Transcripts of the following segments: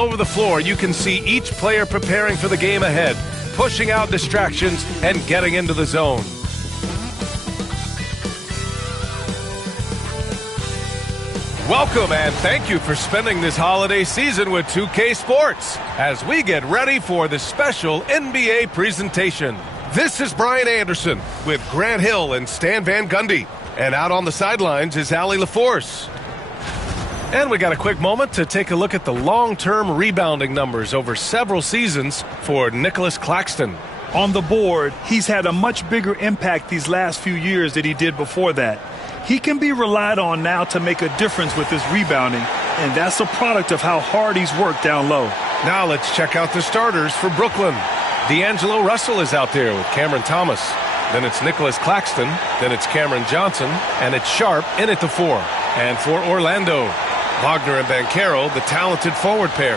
Over the floor, you can see each player preparing for the game ahead, pushing out distractions and getting into the zone. Welcome and thank you for spending this holiday season with 2K Sports as we get ready for the special NBA presentation. This is Brian Anderson with Grant Hill and Stan Van Gundy. And out on the sidelines is Allie LaForce. And we got a quick moment to take a look at the long-term rebounding numbers over several seasons for Nicholas Claxton. On the board, he's had a much bigger impact these last few years than he did before that. He can be relied on now to make a difference with his rebounding, and that's a product of how hard he's worked down low. Now let's check out the starters for Brooklyn. D'Angelo Russell is out there with Cameron Thomas. Then it's Nicholas Claxton. Then it's Cameron Johnson. And it's Sharp in at the 4. And for Orlando, Wagner and Banchero, the talented forward pair.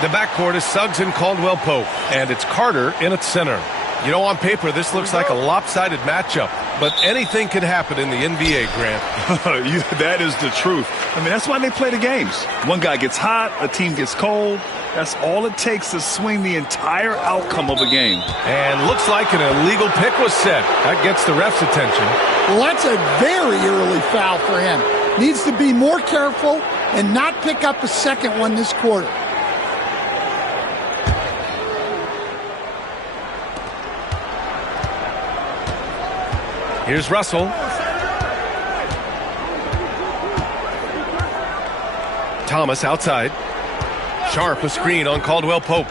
The backcourt is Suggs and Caldwell Pope. And it's Carter in at center. You know, on paper, this looks like a lopsided matchup. But anything can happen in the NBA, Grant. That is the truth. I mean, that's why they play the games. One guy gets hot, a team gets cold. That's all it takes to swing the entire outcome of a game. And looks like an illegal pick was set. That gets the ref's attention. Well, that's a very early foul for him. Needs to be more careful and not pick up a second one this quarter. Here's Russell. Thomas outside. Sharp a screen on Caldwell Pope.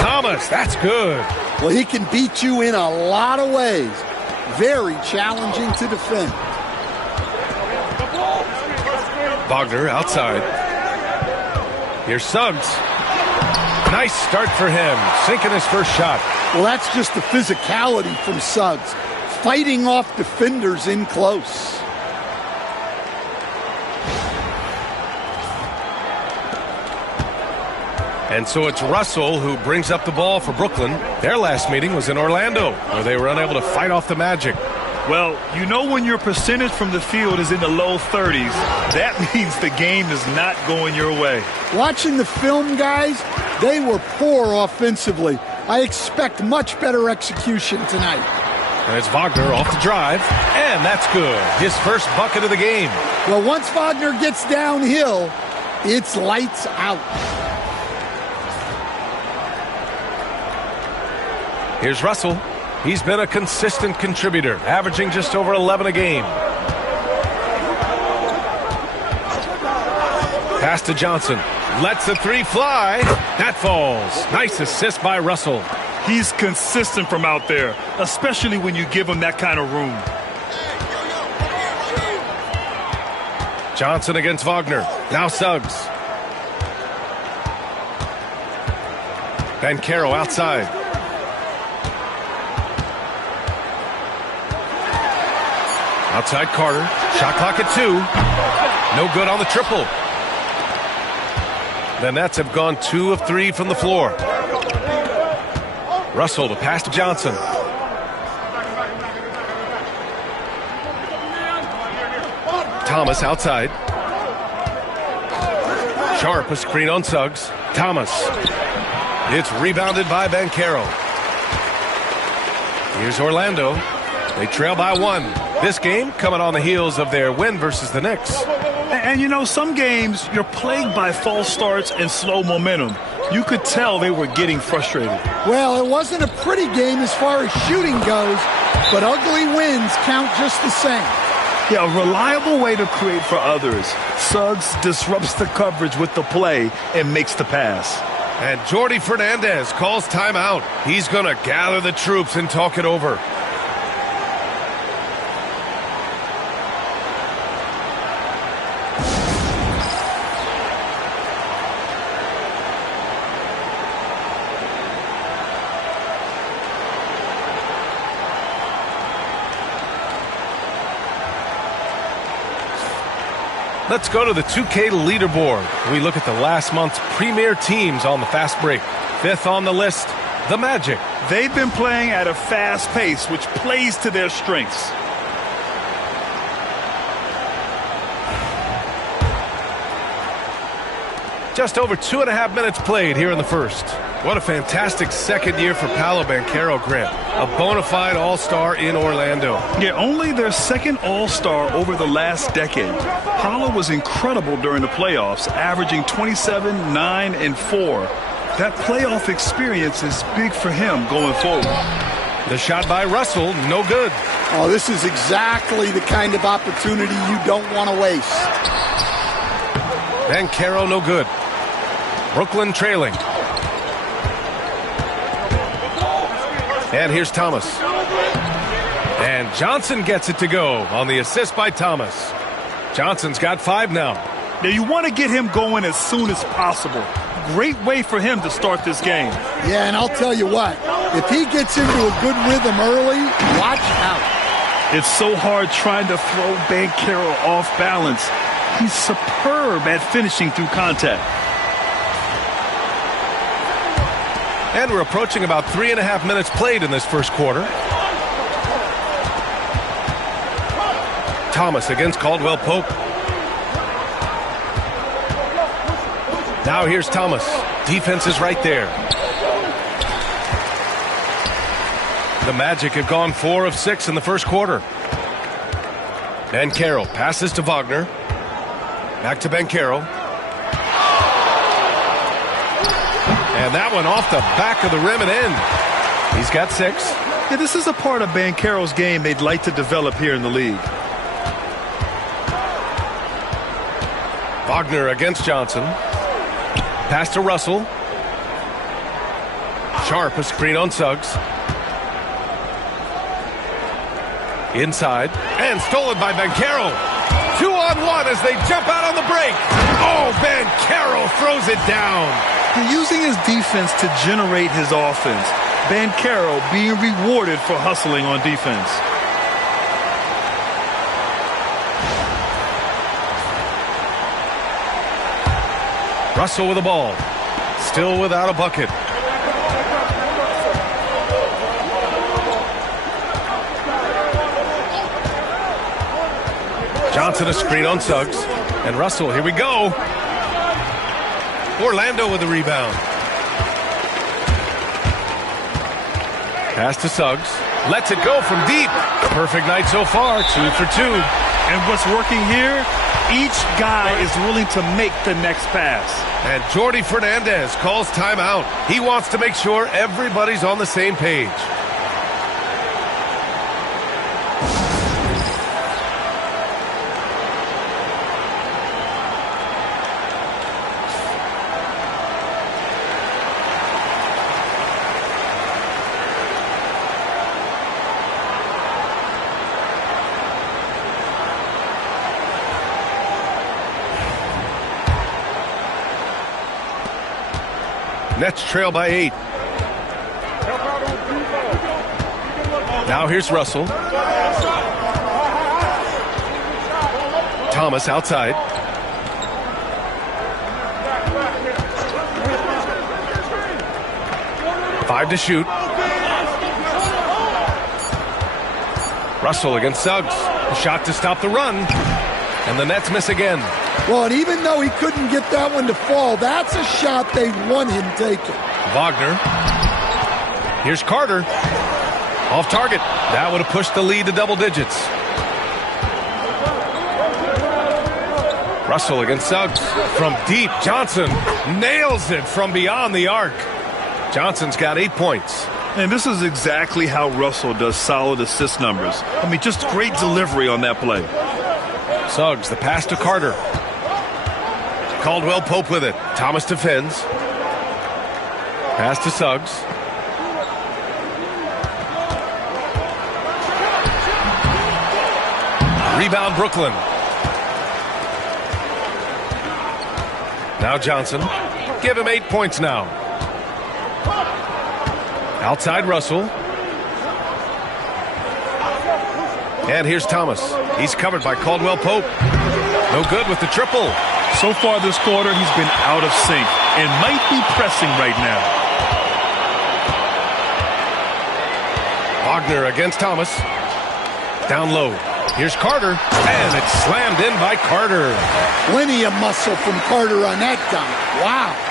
Thomas, that's good. Well, he can beat you in a lot of ways. Very challenging to defend. Wagner outside. Here's Suggs. Nice start for him, sinking his first shot. Well, that's just the physicality from Suggs, fighting off defenders in close. And so it's Russell who brings up the ball for Brooklyn. Their last meeting was in Orlando, where they were unable to fight off the Magic. Well, you know when your percentage from the field is in the low 30s, that means the game is not going your way. Watching the film, guys, they were poor offensively. I expect much better execution tonight. And it's Wagner off the drive, and that's good. His first bucket of the game. Well, once Wagner gets downhill, it's lights out. Here's Russell. He's been a consistent contributor, averaging just over 11 a game. Pass to Johnson. Lets the three fly. That falls. Nice assist by Russell. He's consistent from out there, especially when you give him that kind of room. Johnson against Wagner. Now Suggs. Banchero outside. Outside Carter. Shot clock at 2. No good on the triple. The Nets have gone 2 of 3 from the floor. Russell to pass to Johnson. Thomas outside. Sharp a screen on Suggs. Thomas. It's rebounded by Banchero. Here's Orlando. They trail by 1. This game coming on the heels of their win versus the Knicks. And you know, some games you're plagued by false starts and slow momentum. You could tell they were getting frustrated. Well, it wasn't a pretty game as far as shooting goes, but ugly wins count just the same. Yeah, a reliable way to create for others. Suggs disrupts the coverage with the play and makes the pass. And Jordi Fernandez calls timeout. He's going to gather the troops and talk it over. Let's go to the 2K leaderboard. We look at the last month's premier teams on the fast break. 5th on the list, the Magic. They've been playing at a fast pace, which plays to their strengths. Just over 2.5 minutes played here in the first. What a fantastic second year for Paolo Banchero, Grant. A bona fide all-star in Orlando. Yeah, only their second all-star over the last decade. Paolo was incredible during the playoffs, averaging 27, 9, and 4. That playoff experience is big for him going forward. The shot by Russell, no good. Oh, this is exactly the kind of opportunity you don't want to waste. Banchero, no good. Brooklyn trailing. And here's Thomas. And Johnson gets it to go on the assist by Thomas. Johnson's got 5 now. Now, you want to get him going as soon as possible. Great way for him to start this game. Yeah, and I'll tell you what, if he gets into a good rhythm early, watch out. It's so hard trying to throw Banchero off balance. He's superb at finishing through contact. And we're approaching about 3.5 minutes played in this first quarter. Thomas against Caldwell Pope. Now here's Thomas. Defense is right there. The Magic have gone 4 of 6 in the first quarter. Banchero passes to Wagner. Back to Banchero. And that one off the back of the rim and in. He's got 6. Yeah, this is a part of Banchero's game they'd like to develop here in the league. Wagner against Johnson. Pass to Russell. Sharp, a screen on Suggs. Inside. And stolen by Banchero. 2-on-1 as they jump out on the break. Oh, Banchero throws it down. Using his defense to generate his offense. Banchero being rewarded for hustling on defense. Russell with the ball. Still without a bucket. Johnson a screen on Suggs. And Russell, here we go. Orlando with the rebound. Pass to Suggs. Lets it go from deep. Perfect night so far. 2 for 2. And what's working here? Each guy is willing to make the next pass. And Jordi Fernandez calls timeout. He wants to make sure everybody's on the same page. Nets trail by 8. Now here's Russell. Thomas outside. Five to shoot. Russell against Suggs. A shot to stop the run. And the Nets miss again. Well, and even though he couldn't get that one to fall, that's a shot they want him taking. Wagner. Here's Carter. Off target. That would have pushed the lead to double digits. Russell against Suggs. From deep, Johnson nails it from beyond the arc. Johnson's got 8 points. And this is exactly how Russell does solid assist numbers. I mean, just great delivery on that play. Suggs, the pass to Carter. Caldwell Pope with it. Thomas defends. Pass to Suggs. Rebound Brooklyn. Now Johnson. Give him 8 points now. Outside Russell. And here's Thomas. He's covered by Caldwell Pope. No good with the triple. So far this quarter, he's been out of sync and might be pressing right now. Wagner against Thomas. Down low. Here's Carter, and it's slammed in by Carter. Plenty of muscle from Carter on that dunk. Wow.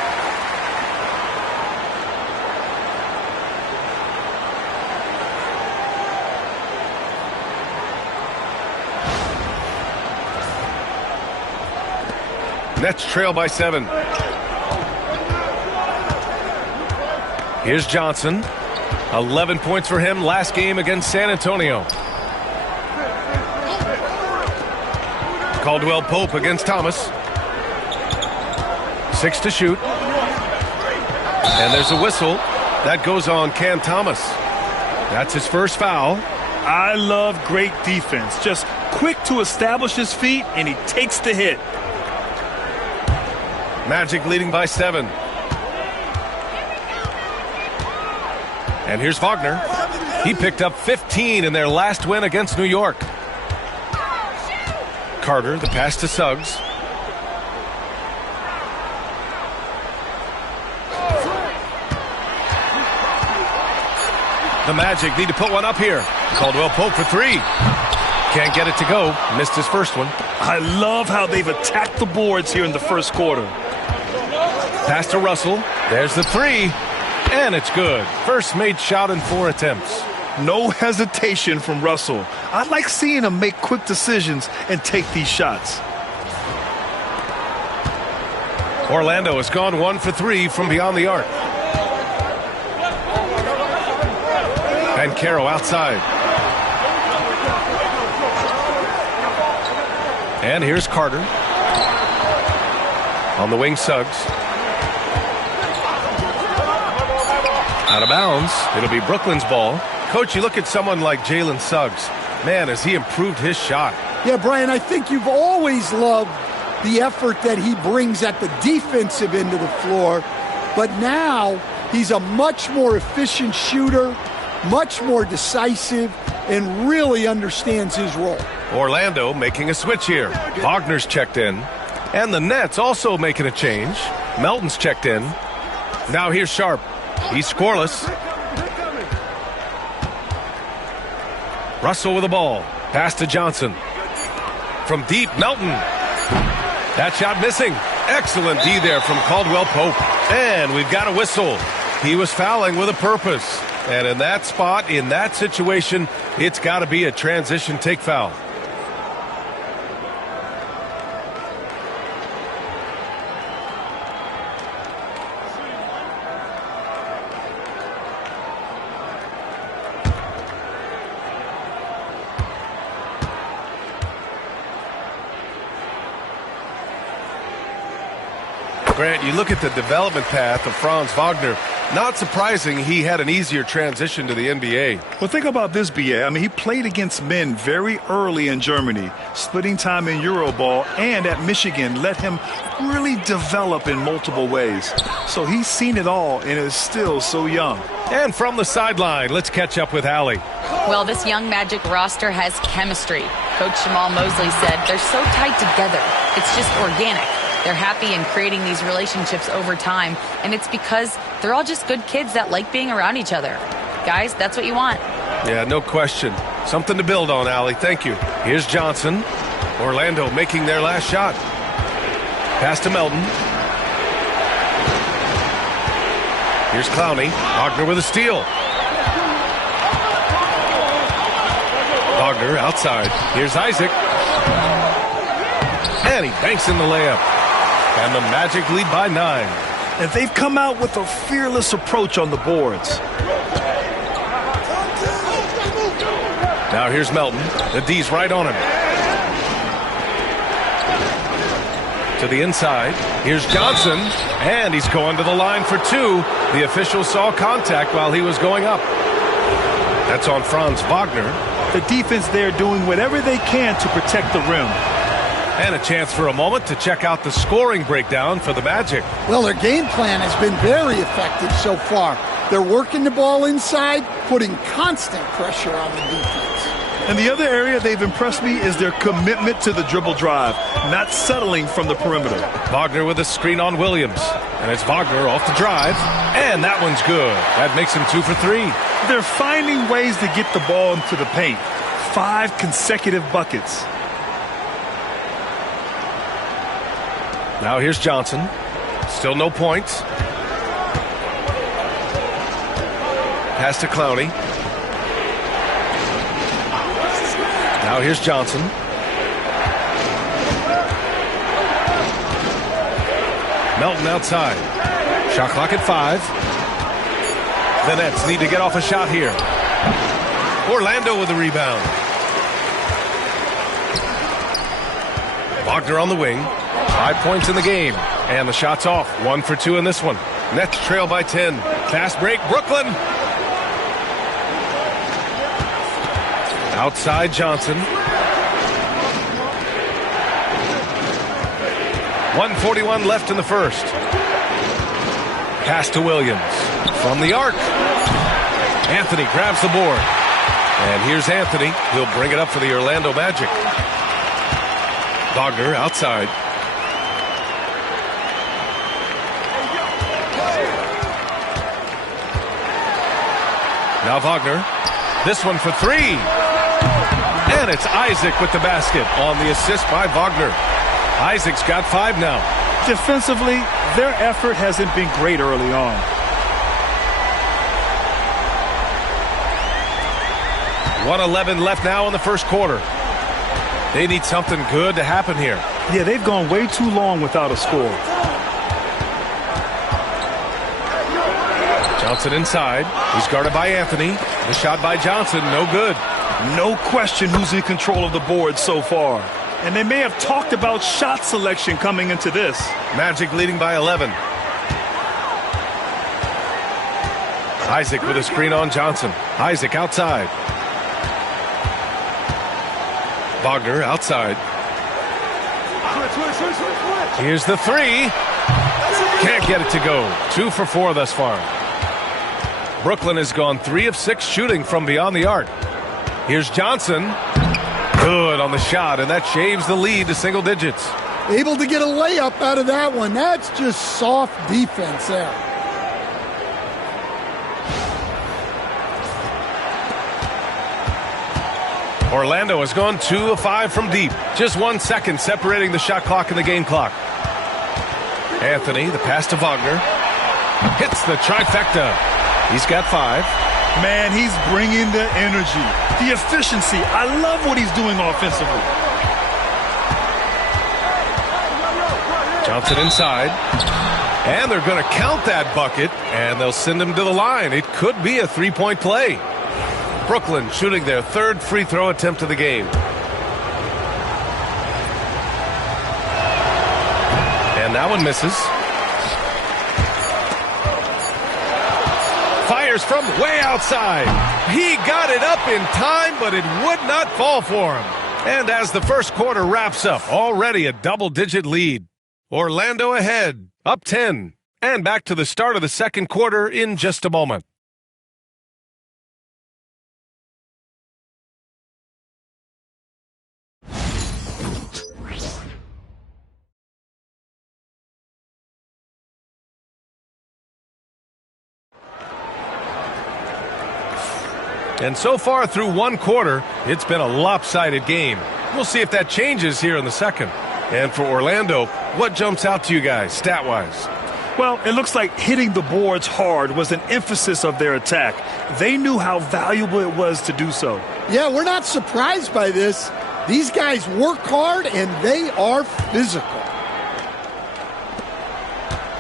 Nets trail by 7. Here's Johnson. 11 points for him last game against San Antonio. Caldwell Pope against Thomas. 6 to shoot. And there's a whistle. That goes on Cam Thomas. That's his first foul. I love great defense. Just quick to establish his feet, and he takes the hit. Magic leading by 7. And here's Wagner. He picked up 15 in their last win against New York. Carter, the pass to Suggs. The Magic need to put one up here. Caldwell Pope for 3. Can't get it to go. Missed his first one. I love how they've attacked the boards here in the first quarter. Pass to Russell. There's the 3. And it's good. First made shot in 4 attempts. No hesitation from Russell. I like seeing him make quick decisions and take these shots. Orlando has gone 1 for 3 from beyond the arc. And Caro outside. And here's Carter. On the wing, Suggs. Out of bounds. It'll be Brooklyn's ball. Coach, you look at someone like Jalen Suggs. Man, has he improved his shot. Yeah, Brian, I think you've always loved the effort that he brings at the defensive end of the floor. But now he's a much more efficient shooter, much more decisive, and really understands his role. Orlando making a switch here. Wagner's checked in. And the Nets also making a change. Melton's checked in. Now here's Sharp. He's scoreless. Russell with the ball. Pass to Johnson. From deep, Melton. That shot missing. Excellent D there from Caldwell Pope. And we've got a whistle. He was fouling with a purpose. And in that spot, in that situation, it's got to be a transition take foul. Grant, you look at the development path of Franz Wagner. Not surprising he had an easier transition to the NBA. Well, think about this, B.A. I mean, he played against men very early in Germany, splitting time in Euroball, and at Michigan let him really develop in multiple ways. So he's seen it all and is still so young. And from the sideline, let's catch up with Allie. Well, this young Magic roster has chemistry. Coach Jamal Mosley said they're so tight together. It's just organic. They're happy in creating these relationships over time, and it's because they're all just good kids that like being around each other. Guys, that's what you want. Yeah, no question. Something to build on, Allie. Thank you. Here's Johnson. Orlando making their last shot. Pass to Melton. Here's Clowney. Wagner with a steal. Wagner outside. Here's Isaac. And he banks in the layup. And the Magic lead by 9. And they've come out with a fearless approach on the boards. Now here's Melton. The D's right on him. To the inside. Here's Johnson. And he's going to the line for 2. The official saw contact while he was going up. That's on Franz Wagner. The defense there doing whatever they can to protect the rim. And a chance for a moment to check out the scoring breakdown for the Magic. Well, their game plan has been very effective so far. They're working the ball inside, putting constant pressure on the defense. And the other area they've impressed me is their commitment to the dribble drive, not settling from the perimeter. Wagner with a screen on Williams. And it's Wagner off the drive. And that one's good. That makes him 2 for 3. They're finding ways to get the ball into the paint. 5 consecutive buckets. Now here's Johnson. Still no points. Pass to Clowney. Now here's Johnson. Melton outside. Shot clock at 5. The Nets need to get off a shot here. Orlando with the rebound. Wagner on the wing. 5 points in the game. And the shot's off. 1 for 2 in this one. Nets trail by 10. Fast break, Brooklyn. Outside Johnson. 1:41 left in the first. Pass to Williams. From the arc. Anthony grabs the board. And here's Anthony. He'll bring it up for the Orlando Magic. Wagner outside. Now Wagner. This one for 3. And it's Isaac with the basket on the assist by Wagner. Isaac's got 5 now. Defensively, their effort hasn't been great early on. .111 left now in the first quarter. They need something good to happen here. Yeah, they've gone way too long without a score. Johnson inside. He's guarded by Anthony. The shot by Johnson, no good. No question who's in control of the board so far. And they may have talked about shot selection coming into this. Magic leading by 11. Isaac with a screen on Johnson. Isaac outside. Wagner outside. Here's the 3. Can't get it to go. 2 for 4 thus far. Brooklyn has gone 3 of 6 shooting from beyond the arc. Here's Johnson. Good on the shot, and that shaves the lead to single digits. Able to get a layup out of that one. That's just soft defense there. Orlando has gone 2 of 5 from deep. Just 1 second separating the shot clock and the game clock. Anthony, the pass to Wagner. Hits the trifecta. He's got 5. Man, he's bringing the energy, the efficiency. I love what he's doing offensively. Johnson inside. And they're going to count that bucket, and they'll send him to the line. It could be a 3-point play. Brooklyn shooting their 3rd free throw attempt of the game. And that one misses. Fires from way outside. He got it up in time, but it would not fall for him. And as the first quarter wraps up, already a double-digit lead. Orlando ahead, up 10. And back to the start of the second quarter in just a moment. And so far through 1 quarter, it's been a lopsided game. We'll see if that changes here in the second. And for Orlando, what jumps out to you guys, stat-wise? Well, it looks like hitting the boards hard was an emphasis of their attack. They knew how valuable it was to do so. Yeah, we're not surprised by this. These guys work hard, and they are physical.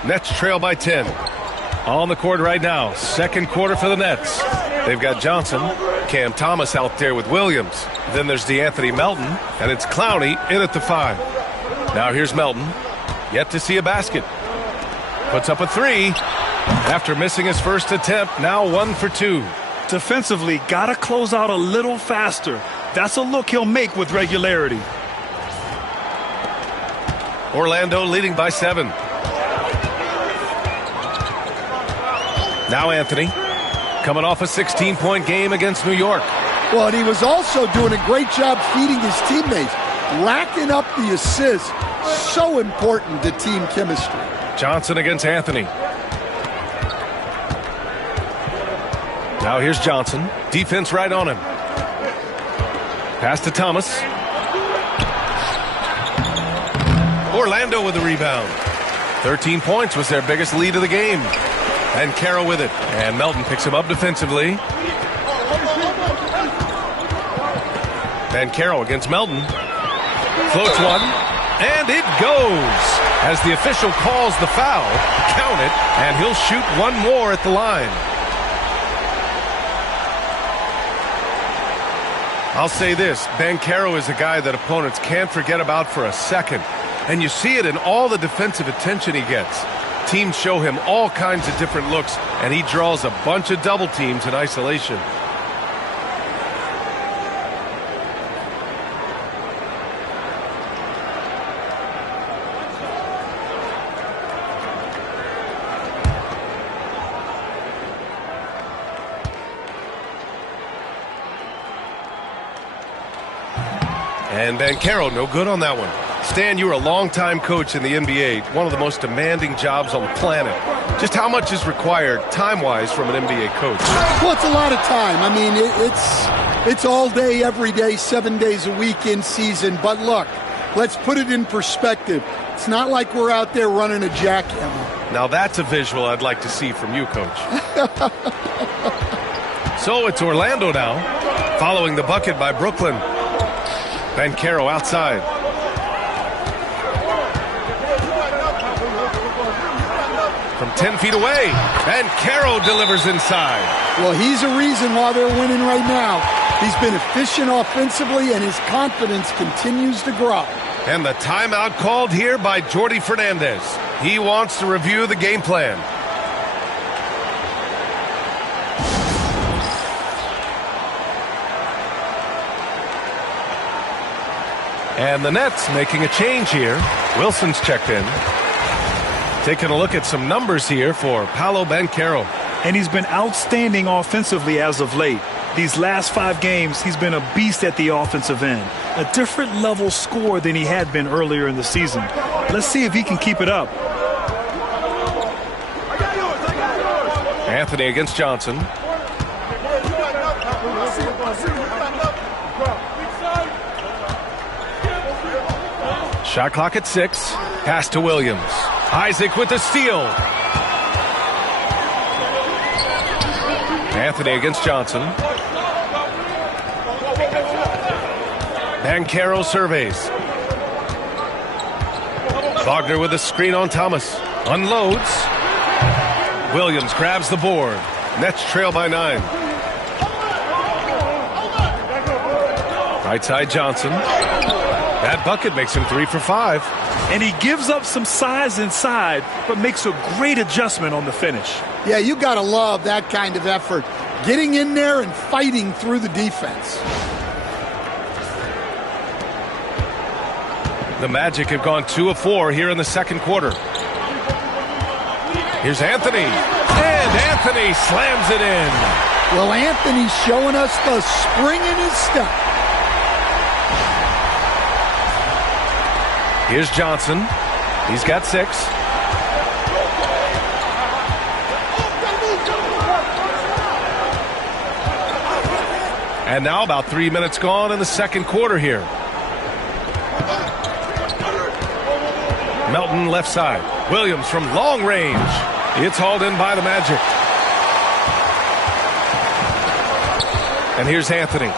Nets trail by 10. On the court right now, second quarter for the Nets. They've got Johnson, Cam Thomas out there with Williams. Then there's DeAnthony Melton, and it's Clowney in at the 5. Now here's Melton, yet to see a basket. Puts up a 3. After missing his first attempt, now 1 for 2. Defensively, got to close out a little faster. That's a look he'll make with regularity. Orlando leading by 7. Now Anthony, coming off a 16-point game against New York. Well, and he was also doing a great job feeding his teammates, racking up the assists. So important to team chemistry. Johnson against Anthony. Now here's Johnson. Defense right on him. Pass to Thomas. Orlando with the rebound. 13 points was their biggest lead of the game. Banchero with it. And Melton picks him up defensively. Banchero against Melton. Floats one. And it goes. As the official calls the foul, count it, and he'll shoot one more at the line. I'll say this, Banchero is a guy that opponents can't forget about for a second. And you see it in all the defensive attention he gets. Teams show him all kinds of different looks, and he draws a bunch of double teams in isolation. And Banchero, no good on that one. Stan, you were a longtime coach in the NBA, one of the most demanding jobs on the planet. Just how much is required time-wise from an NBA coach? Well, it's a lot of time. I mean, it's all day, every day, 7 days a week in season. But look, let's put it in perspective. It's not like we're out there running a jackhammer. Now that's a visual I'd like to see from you, Coach. So it's Orlando now, following the bucket by Brooklyn. Banchero outside. From 10 feet away, Banchero delivers inside. Well, he's a reason why they're winning right now. He's been efficient offensively, and his confidence continues to grow. And the timeout called here by Jordi Fernandez. He wants to review the game plan. And the Nets making a change here. Wilson's checked in. Taking a look at some numbers here for Paolo Banchero. And he's been outstanding offensively as of late. These last 5 games, he's been a beast at the offensive end. A different level scorer than he had been earlier in the season. Let's see if he can keep it up. Anthony against Johnson. Shot clock at 6. Pass to Williams. Isaac with the steal. Anthony against Johnson. Banchero surveys. Wagner with a screen on Thomas. Unloads. Williams grabs the board. Nets trail by 9. Right side Johnson. That bucket makes him 3 for 5. And he gives up some size inside, but makes a great adjustment on the finish. Yeah, you got to love that kind of effort. Getting in there and fighting through the defense. The Magic have gone 2 of 4 here in the second quarter. Here's Anthony. And Anthony slams it in. Well, Anthony's showing us the spring in his step. Here's Johnson. He's got 6. And now about 3 minutes gone in the second quarter here. Melton left side. Williams from long range. It's hauled in by the Magic. And here's Anthony.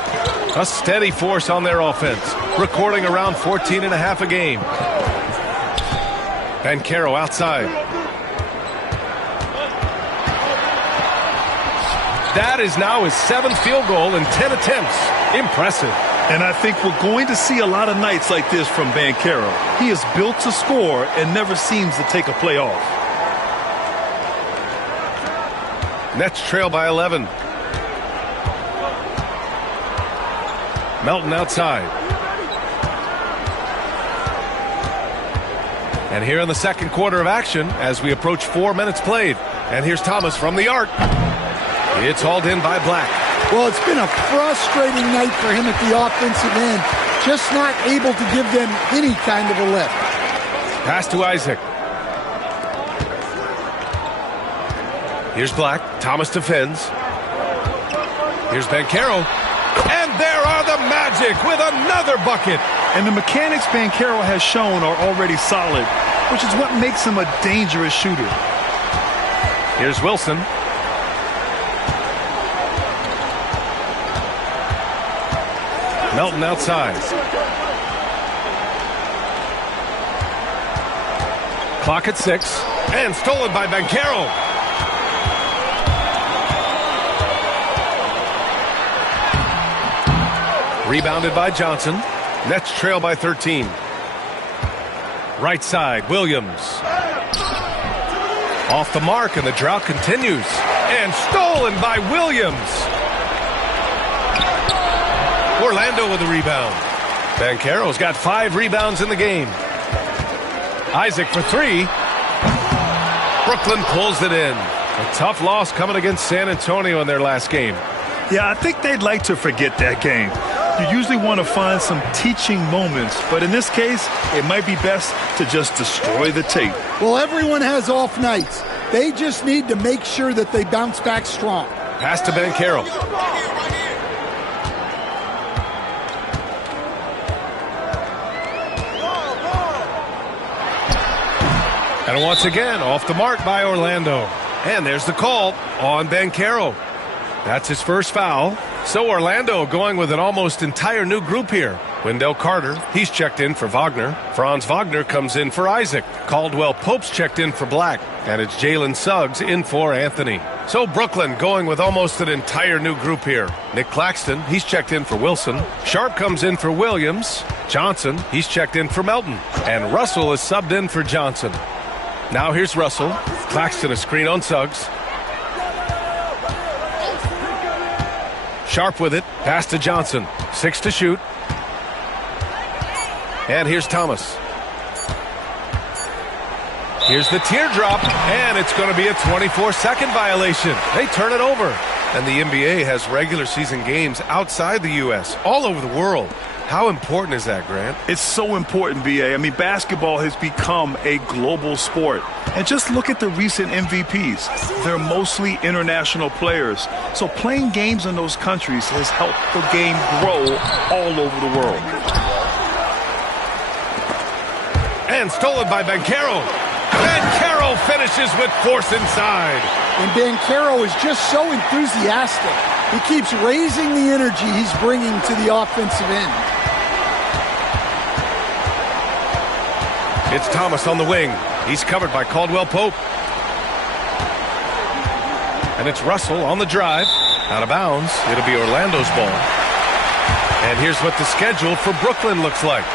A steady force on their offense, recording around 14 and a half a game. Banchero outside. That is now his 7th field goal in 10 attempts. Impressive. And I think we're going to see a lot of nights like this from Banchero. He is built to score and never seems to take a play off. Nets trail by 11. Melton outside. And here in the second quarter of action as we approach 4 minutes played. And here's Thomas from the arc. It's hauled in by Black. Well, it's been a frustrating night for him at the offensive end. Just not able to give them any kind of a lift. Pass to Isaac. Here's Black. Thomas defends. Here's Banchero. And there are the Magic with another bucket. And the mechanics Banchero has shown are already solid, which is what makes him a dangerous shooter. Here's Wilson. Melton outside. Clock at 6. And stolen by Banchero. Rebounded by Johnson. Nets trail by 13. Right side, Williams. Off the mark, and the drought continues. And stolen by Williams. Orlando with the rebound. Banchero's got 5 rebounds in the game. Isaac for 3. Brooklyn pulls it in. A tough loss coming against San Antonio in their last game. Yeah, I think they'd like to forget that game. You usually want to find some teaching moments, but in this case, it might be best to just destroy the tape. Well, everyone has off nights. They just need to make sure that they bounce back strong. Pass to Banchero. And once again, off the mark by Orlando. And there's the call on Banchero. That's his first foul. So Orlando going with an almost entire new group here. Wendell Carter, he's checked in for Wagner. Franz Wagner comes in for Isaac. Caldwell Pope's checked in for Black. And it's Jalen Suggs in for Anthony. So Brooklyn going with almost an entire new group here. Nick Claxton, he's checked in for Wilson. Sharp comes in for Williams. Johnson, he's checked in for Melton. And Russell is subbed in for Johnson. Now here's Russell. Claxton a screen on Suggs. Sharp with it. Pass to Johnson. 6 to shoot. And here's Thomas. Here's the teardrop. And it's going to be a 24-second violation. They turn it over. And the NBA has regular season games outside the U.S., all over the world. How important is that, Grant? It's so important, B.A. I mean, basketball has become a global sport. And just look at the recent MVPs. They're mostly international players. So playing games in those countries has helped the game grow all over the world. And stolen by Banchero. Banchero finishes with force inside. And Banchero is just so enthusiastic. He keeps raising the energy he's bringing to the offensive end. It's Thomas on the wing. He's covered by Caldwell Pope. And it's Russell on the drive. Out of bounds. It'll be Orlando's ball. And here's what the schedule for Brooklyn looks like.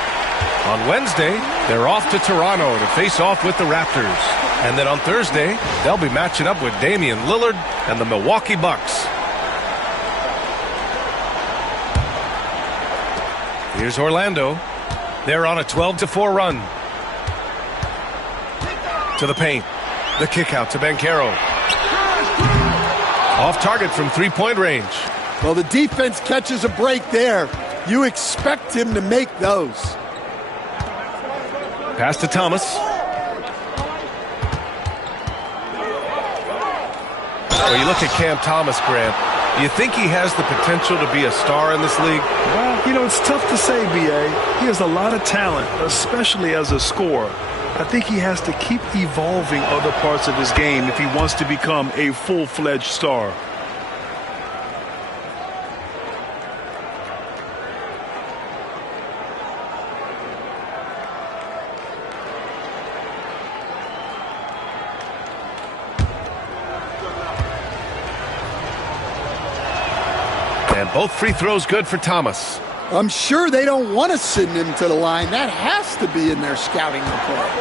On Wednesday, they're off to Toronto to face off with the Raptors. And then on Thursday, they'll be matching up with Damian Lillard and the Milwaukee Bucks. Here's Orlando. They're on a 12-4 run. To the paint. The kick out to Banchero. Off target from three-point range. Well, the defense catches a break there. You expect him to make those. Pass to Thomas. Well, you look at Cam Thomas, Grant. Do you think he has the potential to be a star in this league? Well, you know, it's tough to say, B.A. He has a lot of talent, especially as a scorer. I think he has to keep evolving other parts of his game if he wants to become a full-fledged star. And both free throws good for Thomas. I'm sure they don't want to send him to the line. That has to be in their scouting report.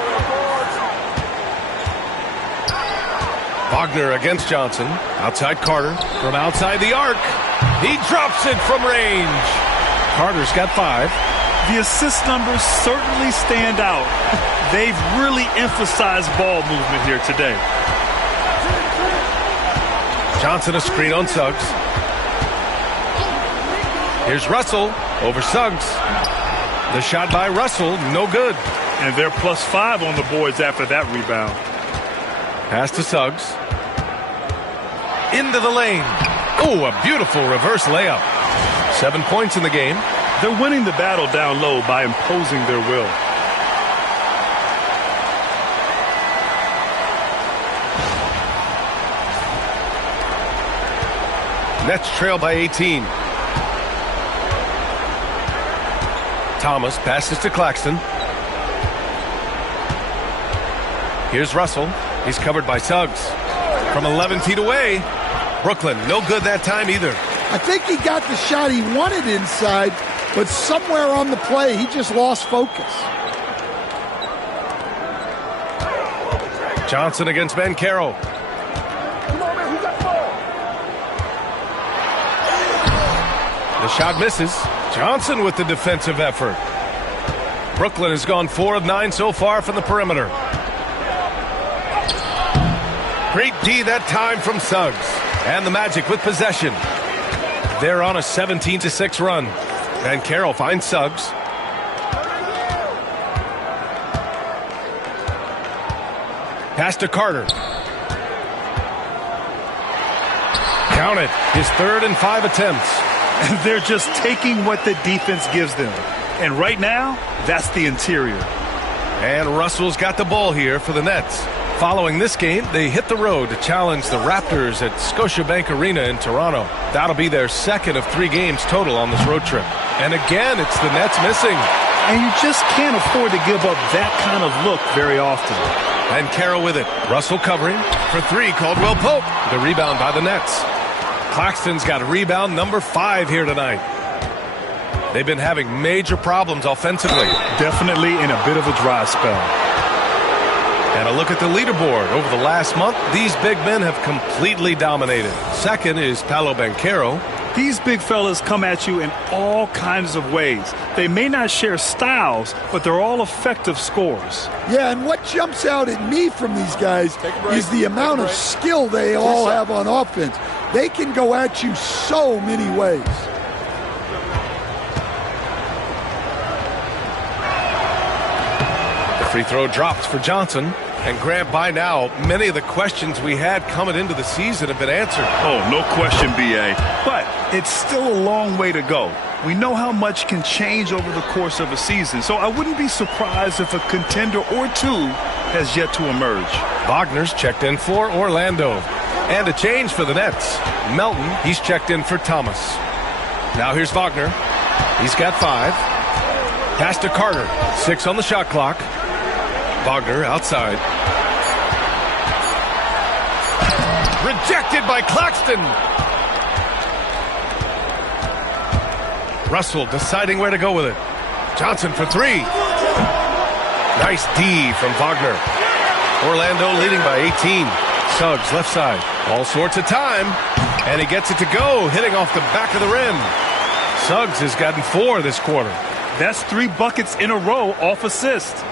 Wagner against Johnson. Outside Carter. From outside the arc. He drops it from range. Carter's got 5. The assist numbers certainly stand out. They've really emphasized ball movement here today. Johnson a screen on Suggs. Here's Russell over Suggs. The shot by Russell, no good. And they're +5 on the boards after that rebound. Pass to Suggs. Into the lane. Oh, a beautiful reverse layup. 7 points in the game. They're winning the battle down low by imposing their will. Nets trail by 18. Thomas passes to Claxton. Here's Russell. He's covered by Suggs. From 11 feet away. Brooklyn, no good that time either. I think he got the shot he wanted inside, but somewhere on the play, he just lost focus. Johnson against Banchero. The shot misses. Johnson with the defensive effort. Brooklyn has gone 4 of 9 so far from the perimeter. Great D that time from Suggs. And the Magic with possession. They're on a 17-6 run. Banchero finds Suggs. Pass to Carter. Count it. His 3rd and 5 attempts. And they're just taking what the defense gives them. And right now, that's the interior. And Russell's got the ball here for the Nets. Following this game, they hit the road to challenge the Raptors at Scotiabank Arena in Toronto. That'll be their 2nd of 3 games total on this road trip. And again, it's the Nets missing. And you just can't afford to give up that kind of look very often. And Carroll with it. Russell covering for 3. Caldwell Pope. The rebound by the Nets. Claxton's got rebound number 5 here tonight. They've been having major problems offensively. Definitely in a bit of a dry spell. And a look at the leaderboard. Over the last month, these big men have completely dominated. Second is Paolo Banchero. These big fellas come at you in all kinds of ways. They may not share styles, but they're all effective scorers. Yeah, and what jumps out at me from these guys is the amount of skill they all have on offense. They can go at you so many ways. The free throw drops for Johnson. And Grant, by now, many of the questions we had coming into the season have been answered. Oh, no question, B.A. But it's still a long way to go. We know how much can change over the course of a season, so I wouldn't be surprised if a contender or two has yet to emerge. Wagner's checked in for Orlando. And a change for the Nets. Melton, he's checked in for Thomas. Now here's Wagner. He's got 5. Pass to Carter. 6 on the shot clock. Wagner outside. Rejected by Claxton. Russell deciding where to go with it. Johnson for 3. Nice D from Wagner. Orlando leading by 18. Suggs left side. All sorts of time. And he gets it to go, hitting off the back of the rim. Suggs has gotten 4 this quarter. That's 3 buckets in a row off assist.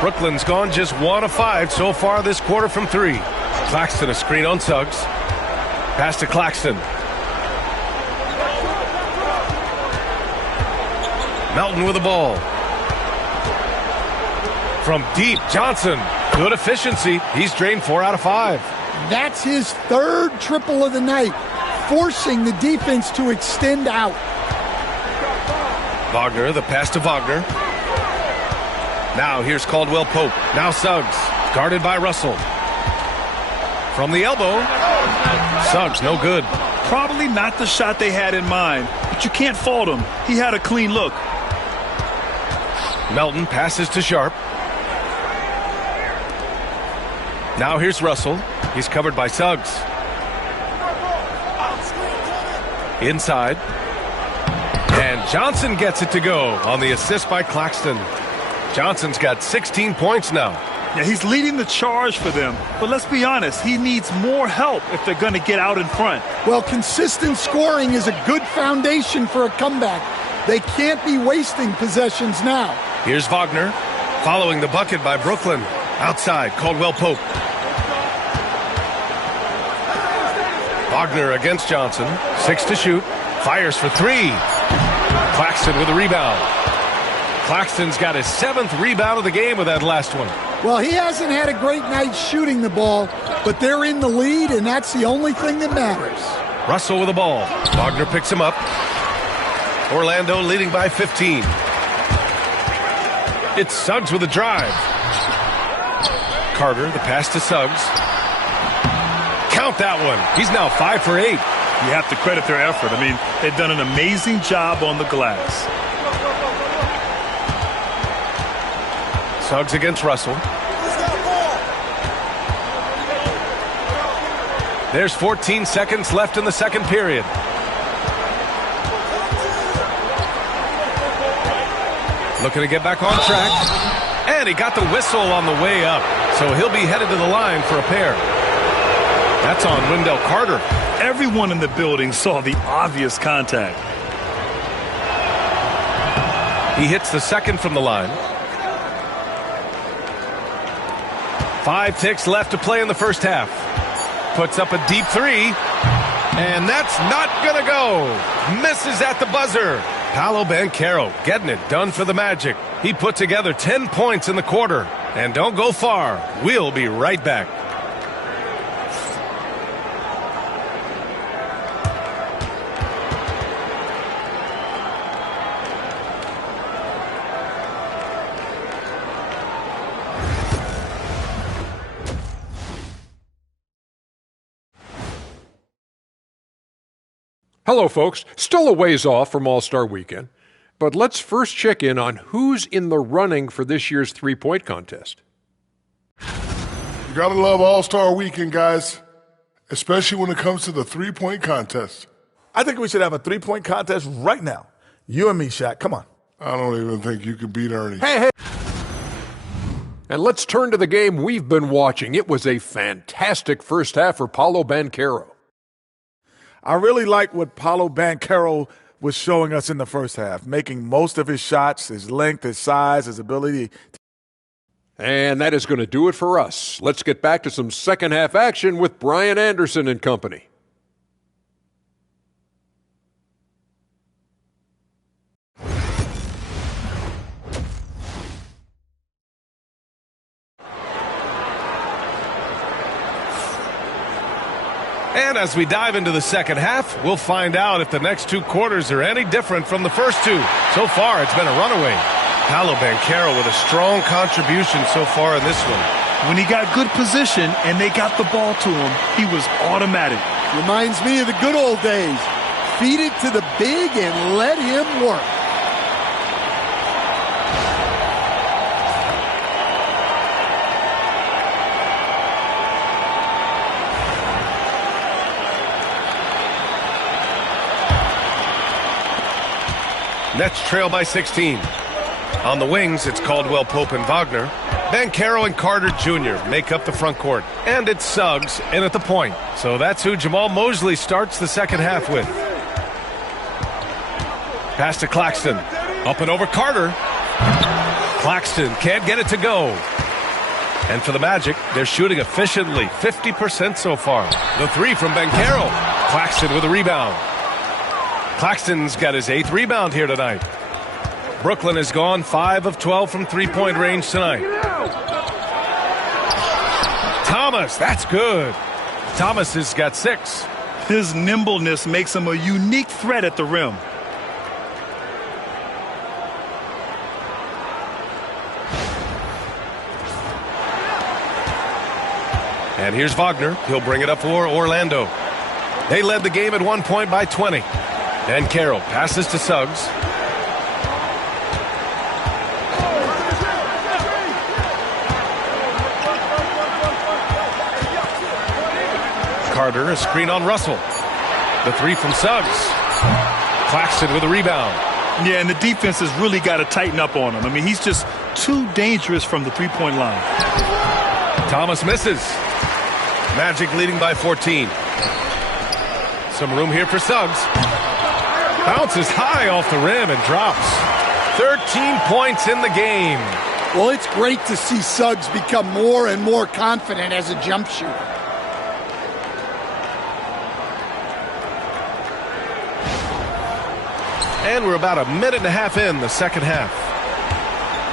Brooklyn's gone just 1 of 5 so far this quarter from 3. Claxton a screen on Suggs. Pass to Claxton. Melton with the ball. From deep, Johnson. Good efficiency. He's drained 4 out of 5. That's his 3rd triple of the night, forcing the defense to extend out. Wagner, the pass to Wagner. Now here's Caldwell Pope. Now Suggs, guarded by Russell. From the elbow. Suggs, no good. Probably not the shot they had in mind, but you can't fault him. He had a clean look. Melton passes to Sharp. Now here's Russell. He's covered by Suggs. Inside. And Johnson gets it to go on the assist by Claxton. Johnson's got 16 points now. Yeah, he's leading the charge for them. But let's be honest, he needs more help if they're going to get out in front. Well, consistent scoring is a good foundation for a comeback. They can't be wasting possessions now. Here's Wagner, following the bucket by Brooklyn. Outside, Caldwell Pope. Wagner against Johnson. 6 to shoot. Fires for 3. Claxton with a rebound. Claxton's got his 7th rebound of the game with that last one. Well, he hasn't had a great night shooting the ball, but they're in the lead, and that's the only thing that matters. Russell with the ball. Wagner picks him up. Orlando leading by 15. It's Suggs with a drive. Carter, the pass to Suggs. Count that one. He's now 5 for 8. You have to credit their effort. I mean, they've done an amazing job on the glass. Suggs against Russell. There's 14 seconds left in the second period. Looking to get back on track. And he got the whistle on the way up. So he'll be headed to the line for a pair. That's on Wendell Carter. Everyone in the building saw the obvious contact. He hits the second from the line. 5 ticks left to play in the first half. Puts up a deep three. And that's not going to go. Misses at the buzzer. Paolo Banchero getting it done for the Magic. He put together 10 points in the quarter. And don't go far. We'll be right back. Hello, folks. Still a ways off from All-Star Weekend, but let's first check in on who's in the running for this year's three-point contest. You gotta love All-Star Weekend, guys, especially when it comes to the three-point contest. I think we should have a three-point contest right now. You and me, Shaq. Come on. I don't even think you could beat Ernie. Hey. And let's turn to the game we've been watching. It was a fantastic first half for Paolo Banchero. I really like what Paolo Banchero was showing us in the first half, making most of his shots, his length, his size, his ability. And that is going to do it for us. Let's get back to some second half action with Brian Anderson and company. And as we dive into the second half, we'll find out if the next 2 quarters are any different from the first 2. So far, it's been a runaway. Paolo Banchero with a strong contribution so far in this one. When he got good position and they got the ball to him, he was automatic. Reminds me of the good old days. Feed it to the big and let him work. Nets trail by 16. On the wings, it's Caldwell Pope and Wagner. Banchero and Carter Jr. make up the front court. And it's Suggs in at the point. So that's who Jamal Mosley starts the second half with. Pass to Claxton. Up and over Carter. Claxton can't get it to go. And for the Magic, they're shooting efficiently, 50% so far. The three from Banchero. Claxton with a rebound. Claxton's got his 8th rebound here tonight. Brooklyn has gone 5 of 12 from three-point range tonight. Thomas, that's good. Thomas has got 6. His nimbleness makes him a unique threat at the rim. And here's Wagner. He'll bring it up for Orlando. They led the game at one point by 20. Banchero passes to Suggs. Carter, a screen on Russell. The three from Suggs. Claxton with a rebound. Yeah, and the defense has really got to tighten up on him. I mean, he's just too dangerous from the three-point line. Thomas misses. Magic leading by 14. Some room here for Suggs. Bounces high off the rim and drops. 13 points in the game. Well, it's great to see Suggs become more and more confident as a jump shooter. And we're about a minute and a half in the second half.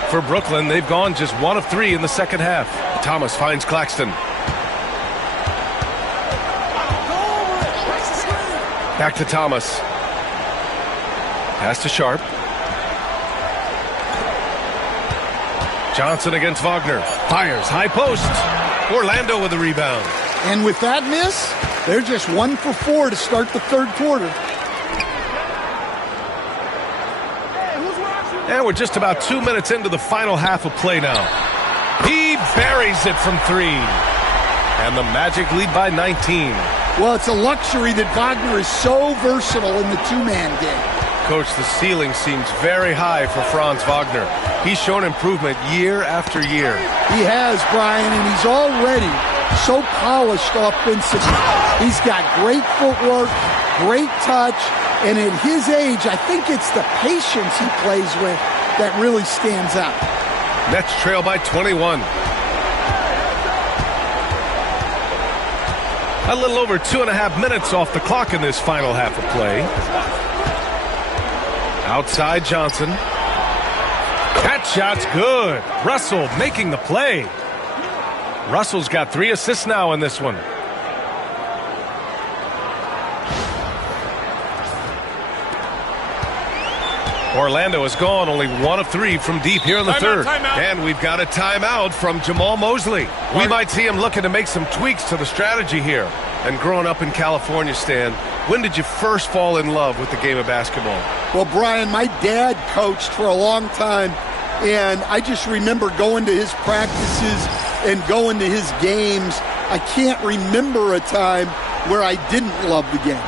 For Brooklyn, they've gone just 1 of 3 in the second half. Thomas finds Claxton. Back to Thomas. Pass to Sharp. Johnson against Wagner. Fires, high post. Orlando with the rebound. And with that miss, they're just 1 for 4 to start the third quarter. And we're just about 2 minutes into the final half of play now. He buries it from 3. And the Magic lead by 19. Well, it's a luxury that Wagner is so versatile in the two-man game. Coach, the ceiling seems very high for Franz Wagner. He's shown improvement year after year. He has, Brian, and he's already so polished offensively. He's got great footwork, great touch, and at his age, I think it's the patience he plays with that really stands out. Nets trail by 21. A little over 2.5 minutes off the clock in this final half of play. Outside Johnson. That shot's good. Russell making the play. Russell's got 3 assists now in this one. Orlando is gone, only 1 of 3 from deep here in the third. And we've got a timeout from Jamal Mosley. We might see him looking to make some tweaks to the strategy here. And growing up in California, Stan, when did you first fall in love with the game of basketball? Well, Brian, my dad coached for a long time, and I just remember going to his practices and going to his games. I can't remember a time where I didn't love the game.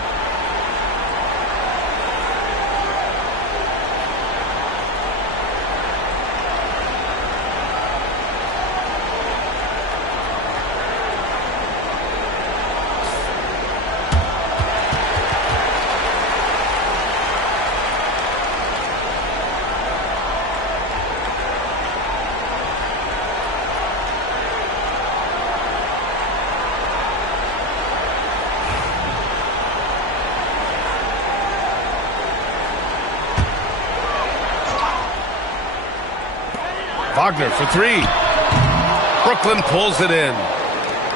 Wagner for 3. Brooklyn pulls it in.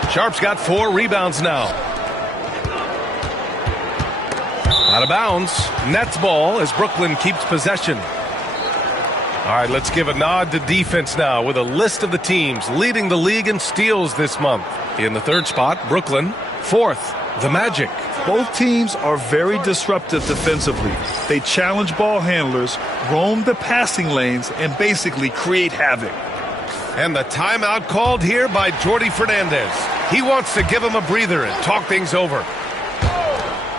Sharp's got 4 rebounds now. Out of bounds. Nets ball as Brooklyn keeps possession. All right, let's give a nod to defense now with a list of the teams leading the league in steals this month. In the third spot, Brooklyn. 4th, the Magic. Both teams are very disruptive defensively. They challenge ball handlers, roam the passing lanes, and basically create havoc. And the timeout called here by Jordi Fernandez. He wants to give him a breather and talk things over.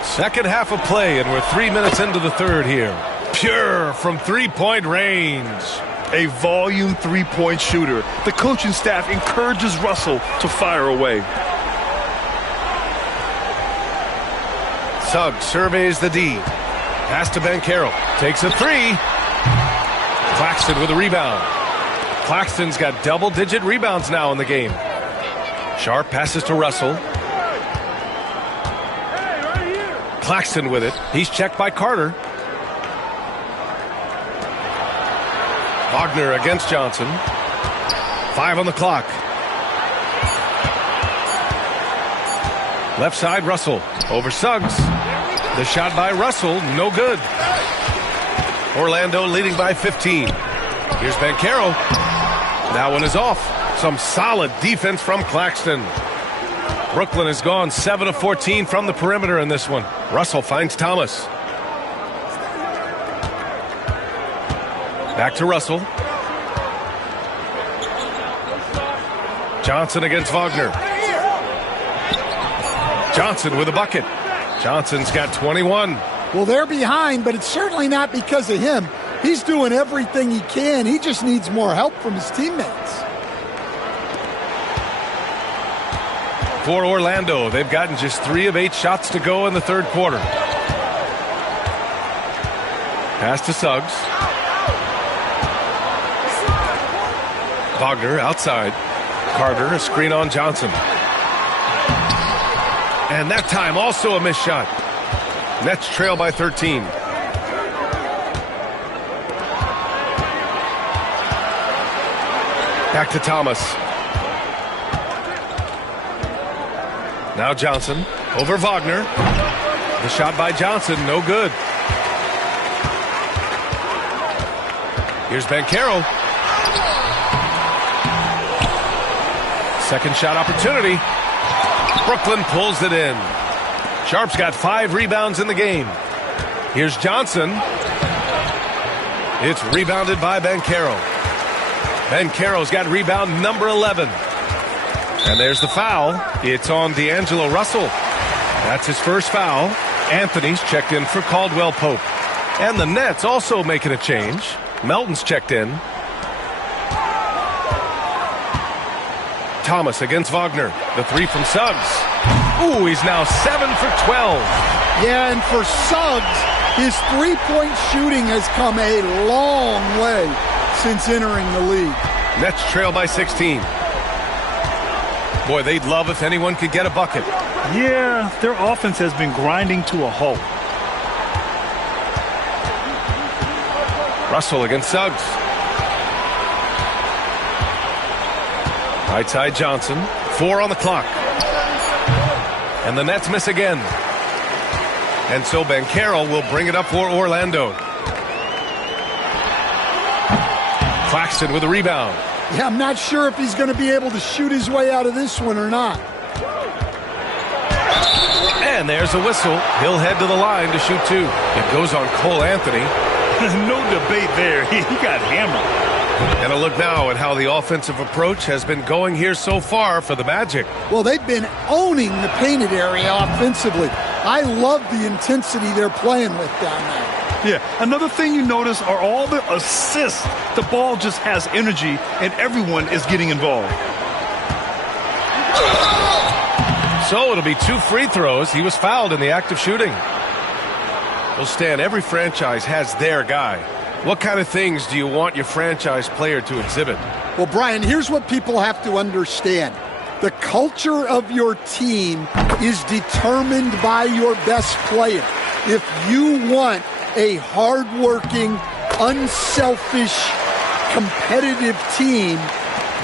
Second half of play, and we're 3 minutes into the third here. Pure from three-point range. A volume three-point shooter. The coaching staff encourages Russell to fire away. Suggs surveys the D. Pass to Banchero. Takes a 3. Claxton with a rebound. Claxton's got double-digit rebounds now in the game. Sharp passes to Russell. Claxton with it. He's checked by Carter. Wagner against Johnson. 5 on the clock. Left side, Russell. Over Suggs. The shot by Russell, no good. Orlando leading by 15. Here's Banchero. That one is off. Some solid defense from Claxton. Brooklyn has gone 7 of 14 from the perimeter in this one. Russell finds Thomas. Back to Russell. Johnson against Wagner. Johnson with a bucket. Johnson's got 21. Well, they're behind, but it's certainly not because of him. He's doing everything he can. He just needs more help from his teammates. For Orlando, they've gotten just 3 of 8 shots to go in the third quarter. Pass to Suggs. Wagner outside. Carter, a screen on Johnson. And that time also a missed shot. Nets trail by 13. Back to Thomas. Now Johnson over Wagner. The shot by Johnson, no good. Here's Banchero. Second shot opportunity. Brooklyn pulls it in. Sharp's got 5 rebounds in the game. Here's Johnson. It's rebounded by Banchero. Banchero's got rebound number 11. And there's the foul. It's on D'Angelo Russell. That's his first foul. Anthony's checked in for Caldwell Pope. And the Nets also making a change. Melton's checked in. Thomas against Wagner. The 3 from Suggs. Ooh, he's now 7 for 12. Yeah, and for Suggs, his three-point shooting has come a long way since entering the league. Nets trail by 16. Boy, they'd love if anyone could get a bucket. Yeah, their offense has been grinding to a halt. Russell against Suggs. Right side Johnson. 4 on the clock. And the Nets miss again. And so Banchero will bring it up for Orlando. Claxton with a rebound. Yeah, I'm not sure if he's going to be able to shoot his way out of this one or not. And there's a whistle. He'll head to the line to shoot 2. It goes on Cole Anthony. No debate there. He got hammered. And a look now at how the offensive approach has been going here so far for the Magic. Well, they've been owning the painted area offensively. I love the intensity they're playing with down there. Yeah, another thing you notice are all the assists. The ball just has energy, and everyone is getting involved. So it'll be 2 free throws. He was fouled in the act of shooting. Well, Stan, every franchise has their guy. What kind of things do you want your franchise player to exhibit? Well, Brian, here's what people have to understand. The culture of your team is determined by your best player. If you want a hardworking, unselfish, competitive team,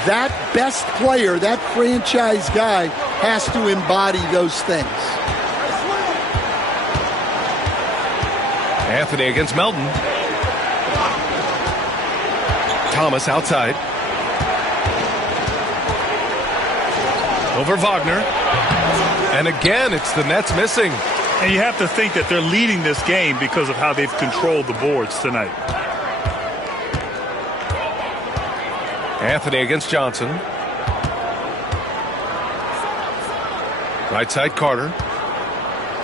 that best player, that franchise guy, has to embody those things. Anthony against Melton. Thomas outside. Over Wagner. And again, it's the Nets missing. And you have to think that they're leading this game because of how they've controlled the boards tonight. Anthony against Johnson. Right side Carter.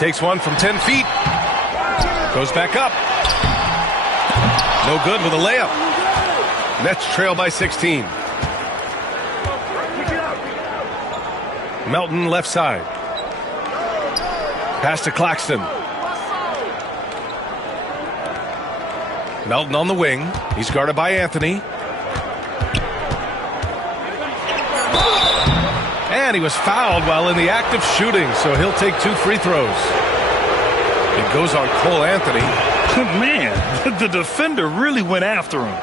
Takes one from 10 feet. Goes back up. No good with a layup. Nets trail by 16. Melton left side. Pass to Claxton. Melton on the wing. He's guarded by Anthony. And he was fouled while in the act of shooting, so he'll take 2 free throws. It goes on Cole Anthony. Man, the defender really went after him.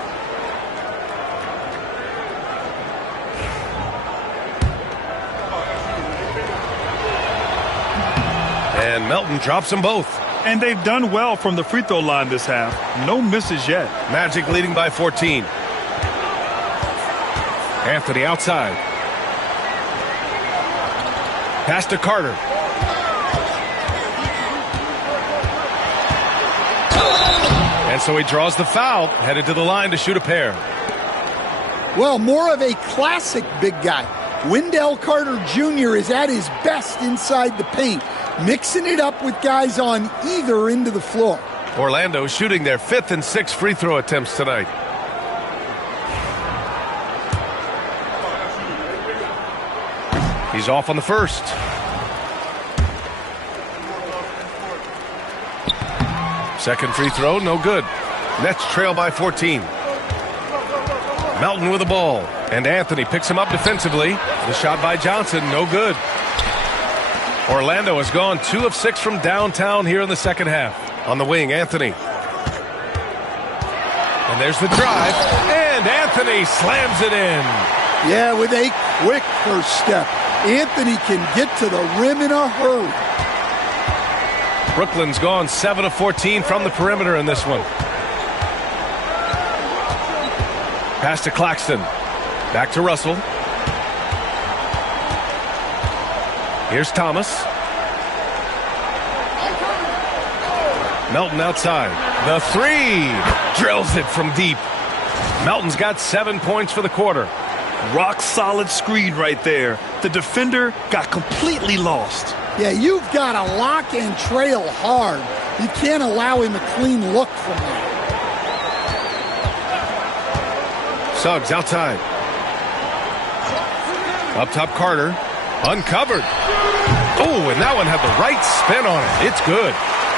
And Melton drops them both. And they've done well from the free throw line this half. No misses yet. Magic leading by 14. Anthony outside. Pass to Carter. And so he draws the foul, headed to the line to shoot a pair. Well, more of a classic big guy. Wendell Carter Jr. is at his best inside the paint, mixing it up with guys on either end of the floor. Orlando shooting their 5th and 6th free throw attempts tonight. He's off on the first. Second free throw, no good. Nets trail by 14. Melton with the ball. And Anthony picks him up defensively. The shot by Johnson, no good. Orlando has gone 2 of 6 from downtown here in the second half. On the wing, Anthony. And there's the drive. And Anthony slams it in. Yeah, with a quick first step. Anthony can get to the rim in a hurry. Brooklyn's gone 7 of 14 from the perimeter in this one. Pass to Claxton. Back to Russell. Here's Thomas. Melton outside. The three. Drills it from deep. Melton's got 7 points for the quarter. Rock solid screen right there. The defender got completely lost. Yeah, you've got to lock and trail hard. You can't allow him a clean look from there. Suggs outside. Up top, Carter. Uncovered. Oh, and that one had the right spin on it. It's good.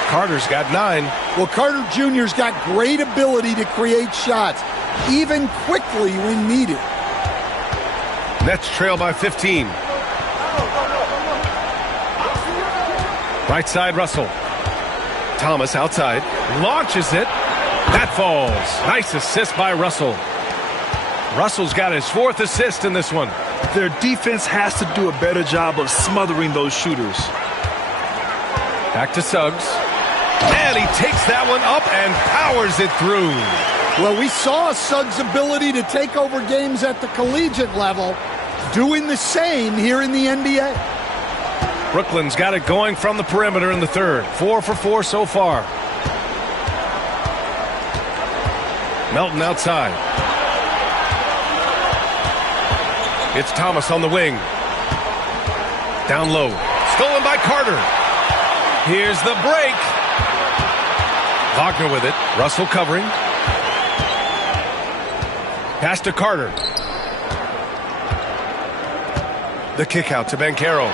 Carter's got 9. Well, Carter Jr.'s got great ability to create shots, even quickly when needed. Nets trail by 15. Right side, Russell. Thomas outside. Launches it. That falls. Nice assist by Russell. Russell's got his 4th assist in this one. Their defense has to do a better job of smothering those shooters. Back to Suggs. And he takes that one up and powers it through. Well, we saw Suggs' ability to take over games at the collegiate level, doing the same here in the NBA. Brooklyn's got it going from the perimeter in the third. 4 for 4 so far. Melton outside. It's Thomas on the wing. Down low. Stolen by Carter. Here's the break. Wagner with it. Russell covering. Pass to Carter. The kick out to Banchero.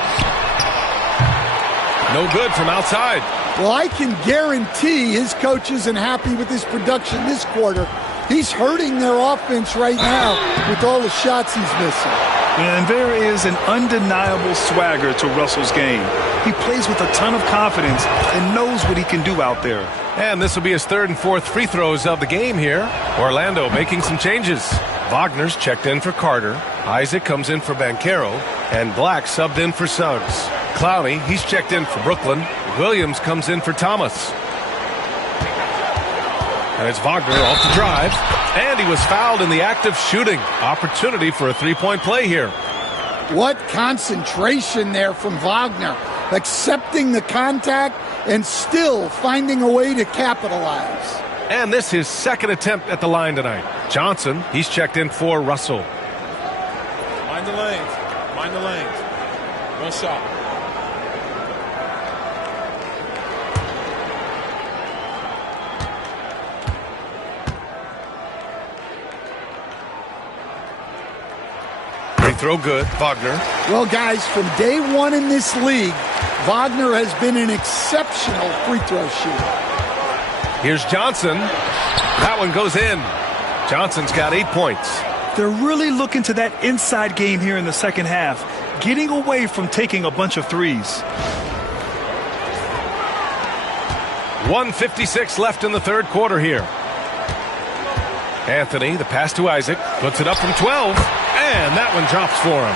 No good from outside. Well, I can guarantee his coach isn't happy with his production this quarter. He's hurting their offense right now with all the shots he's missing. And there is an undeniable swagger to Russell's game. He plays with a ton of confidence and knows what he can do out there. And this will be his 3rd and 4th free throws of the game here. Orlando making some changes. Wagner's checked in for Carter. Isaac comes in for Banchero. And Black subbed in for Suggs. Clowney, he's checked in for Brooklyn. Williams comes in for Thomas. And it's Wagner off the drive. And he was fouled in the act of shooting. Opportunity for a 3-point play here. What concentration there from Wagner. Accepting the contact and still finding a way to capitalize. And this is his 2nd attempt at the line tonight. Johnson, he's checked in for Russell. Mind the lanes. Mind the lanes. One shot. Free throw good. Wagner. Well, guys, from day one in this league, Wagner has been an exceptional free throw shooter. Here's Johnson. That one goes in. Johnson's got 8 points. They're really looking to that inside game here in the second half, getting away from taking a bunch of threes. 1:56 left in the third quarter here. Anthony, the pass to Isaac, puts it up from 12, and that one drops for him.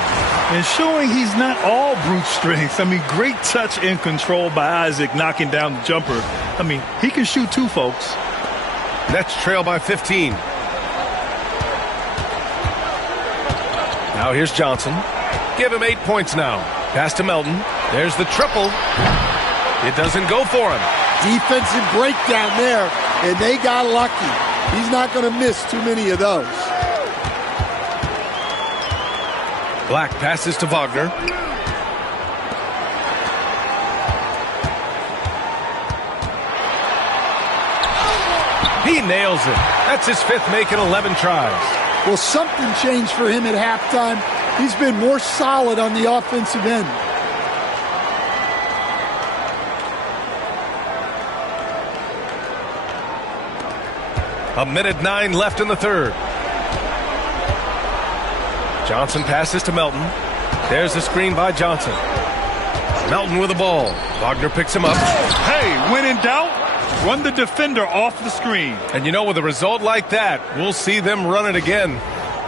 And showing he's not all brute strength. I mean, great touch and control by Isaac knocking down the jumper. I mean, he can shoot too, folks. Nets trail by 15. Now here's Johnson. Give him 8 points now. Pass to Melton. There's the triple. It doesn't go for him. Defensive breakdown there, and they got lucky. He's not going to miss too many of those. Black passes to Wagner. He nails it. That's his 5th make in 11 tries. Well, something changed for him at halftime. He's been more solid on the offensive end. A minute 9 left in the third. Johnson passes to Melton. There's the screen by Johnson. Melton with the ball. Wagner picks him up. Hey, when in doubt, run the defender off the screen. And you know, with a result like that, we'll see them run it again.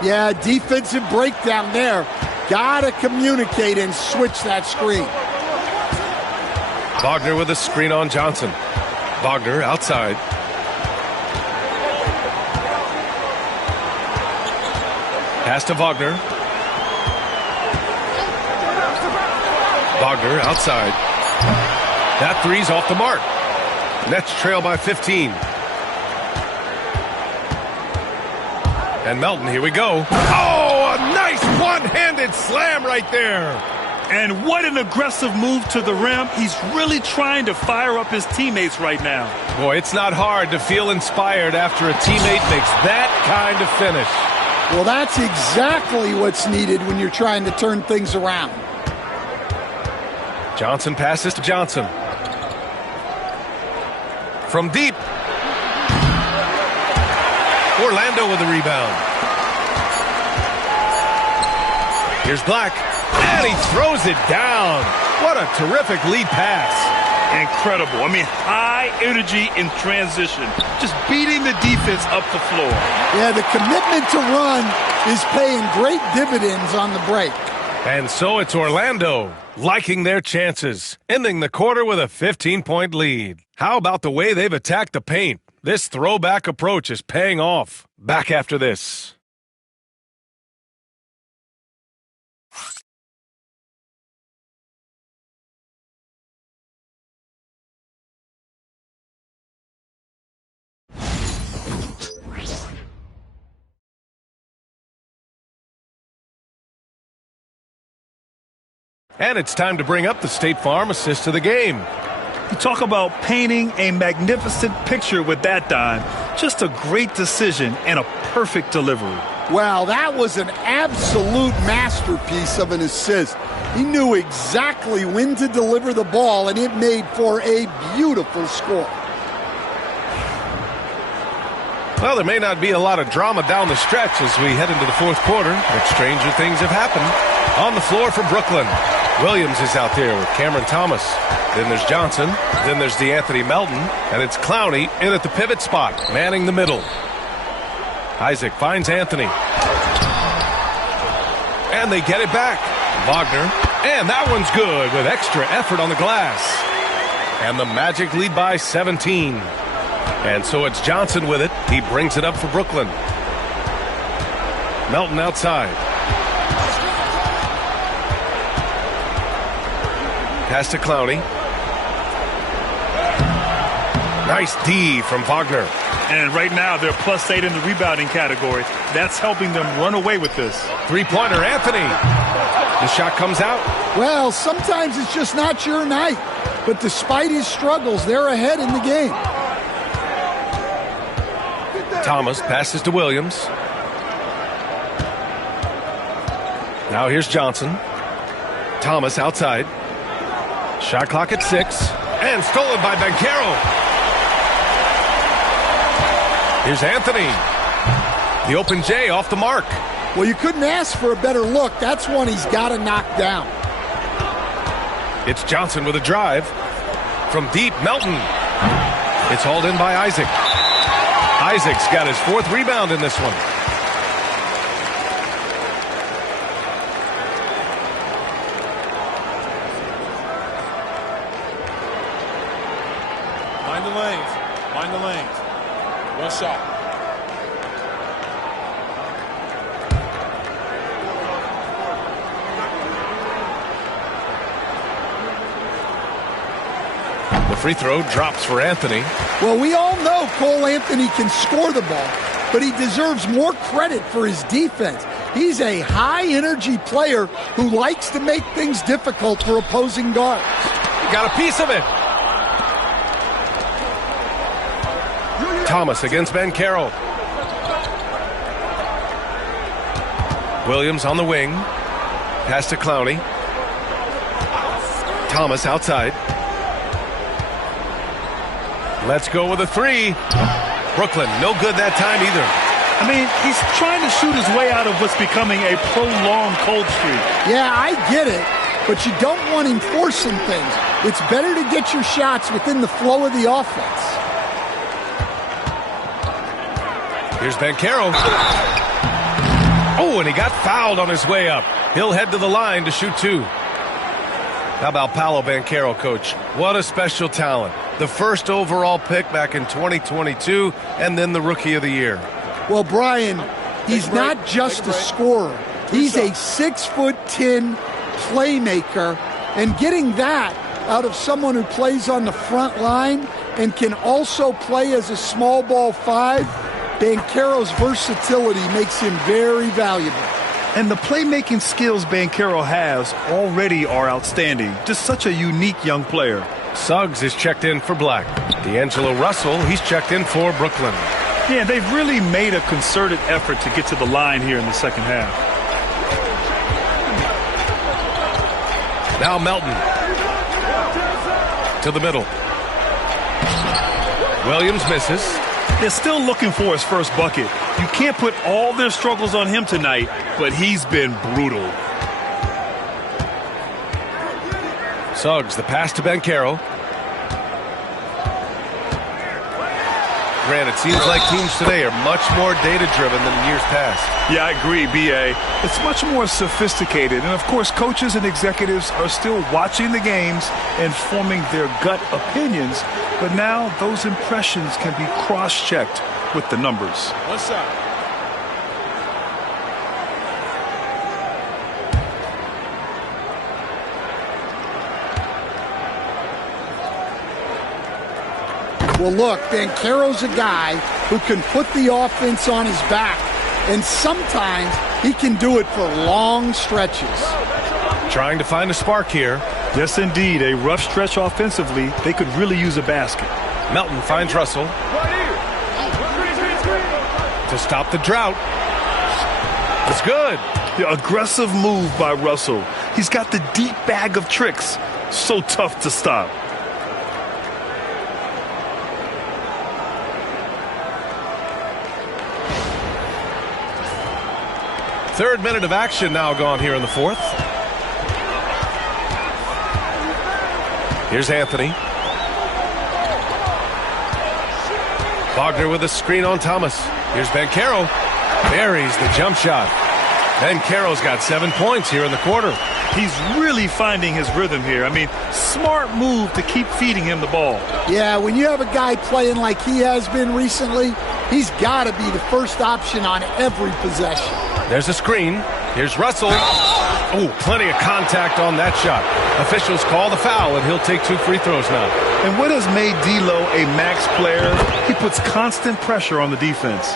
Yeah, defensive breakdown there. Got to communicate and switch that screen. Wagner with a screen on Johnson. Wagner outside. Pass to Wagner. Wagner outside. That three's off the mark. Nets trail by 15. And Melton, here we go. Oh, a nice one-handed slam right there. And what an aggressive move to the rim. He's really trying to fire up his teammates right now. Boy, it's not hard to feel inspired after a teammate makes that kind of finish. Well, that's exactly what's needed when you're trying to turn things around. Johnson passes to Johnson. From deep. Orlando with the rebound. Here's Black. And he throws it down. What a terrific lead pass. Incredible. I mean, high energy in transition. Just beating the defense up the floor. Yeah, the commitment to run is paying great dividends on the break. And so it's Orlando liking their chances, ending the quarter with a 15-point lead. How about the way they've attacked the paint? This throwback approach is paying off. Back after this. And it's time to bring up the State Farm assist of the game. You talk about painting a magnificent picture with that dime. Just a great decision and a perfect delivery. Well, that was an absolute masterpiece of an assist. He knew exactly when to deliver the ball, and it made for a beautiful score. Well, there may not be a lot of drama down the stretch as we head into the fourth quarter, but stranger things have happened. On the floor for Brooklyn, Williams is out there with Cameron Thomas. Then there's Johnson. Then there's DeAnthony Melton. And it's Clowney in at the pivot spot, manning the middle. Isaac finds Anthony. And they get it back. Wagner. And that one's good with extra effort on the glass. And the Magic lead by 17. And so it's Johnson with it. He brings it up for Brooklyn. Melton outside. Pass to Clowney. Nice D from Wagner. And right now they're +8 in the rebounding category. That's helping them run away with this. Three-pointer, Anthony. The shot comes out. Well, sometimes it's just not your night. But despite his struggles, they're ahead in the game. Thomas passes to Williams. Now here's Johnson. Thomas outside. Shot clock at 6. And stolen by Banchero. Here's Anthony. The open J off the mark. Well, you couldn't ask for a better look. That's one he's got to knock down. It's Johnson with a drive. From deep, Melton. It's hauled in by Isaac. Isaac's got his 4th rebound in this one. Mind the lanes. Mind the lanes. One shot. The free throw drops for Anthony. Well, we all know Cole Anthony can score the ball, but he deserves more credit for his defense. He's a high-energy player who likes to make things difficult for opposing guards. Got a piece of it. Thomas against Banchero. Williams on the wing. Pass to Clowney. Thomas outside. Let's go with a 3. Brooklyn, no good that time either. I mean, he's trying to shoot his way out of what's becoming a prolonged cold streak. Yeah, I get it, but you don't want him forcing things. It's better to get your shots within the flow of the offense. Here's Banchero. Oh, and he got fouled on his way up. He'll head to the line to shoot 2. How about Paolo Banchero, Coach? What a special talent. The first overall pick back in 2022, and then the Rookie of the Year. Well, Brian, he's not just a scorer. He's a 6'10" playmaker, and getting that out of someone who plays on the front line and can also play as a small ball 5, Banchero's versatility makes him very valuable. And the playmaking skills Banchero has already are outstanding. Just such a unique young player. Suggs is checked in for Black. D'Angelo Russell, he's checked in for Brooklyn. Yeah, they've really made a concerted effort to get to the line here in the second half. Now Melton. To the middle. Williams misses. They're still looking for his first bucket. You can't put all their struggles on him tonight, but he's been brutal. Suggs, the pass to Banchero. Grant, it seems like teams today are much more data-driven than in years past. Yeah, I agree, B.A. It's much more sophisticated. And, of course, coaches and executives are still watching the games and forming their gut opinions. But now those impressions can be cross-checked with the numbers. What's up? Well, look, Banchero's a guy who can put the offense on his back, and sometimes he can do it for long stretches. Trying to find a spark here. Yes, indeed. A rough stretch offensively. They could really use a basket. Melton finds Russell. To stop the drought. It's good. The aggressive move by Russell. He's got the deep bag of tricks. So tough to stop. Third minute of action now gone here in the fourth. Here's Anthony. Wagner with a screen on Thomas. Here's Banchero. Buries the jump shot. Banchero's got 7 points here in the quarter. He's really finding his rhythm here. I mean, smart move to keep feeding him the ball. Yeah, when you have a guy playing like he has been recently, he's got to be the first option on every possession. There's a screen. Here's Russell. Oh, plenty of contact on that shot. Officials call the foul, and he'll take 2 free throws now. And what has made D'Lo a max player? He puts constant pressure on the defense.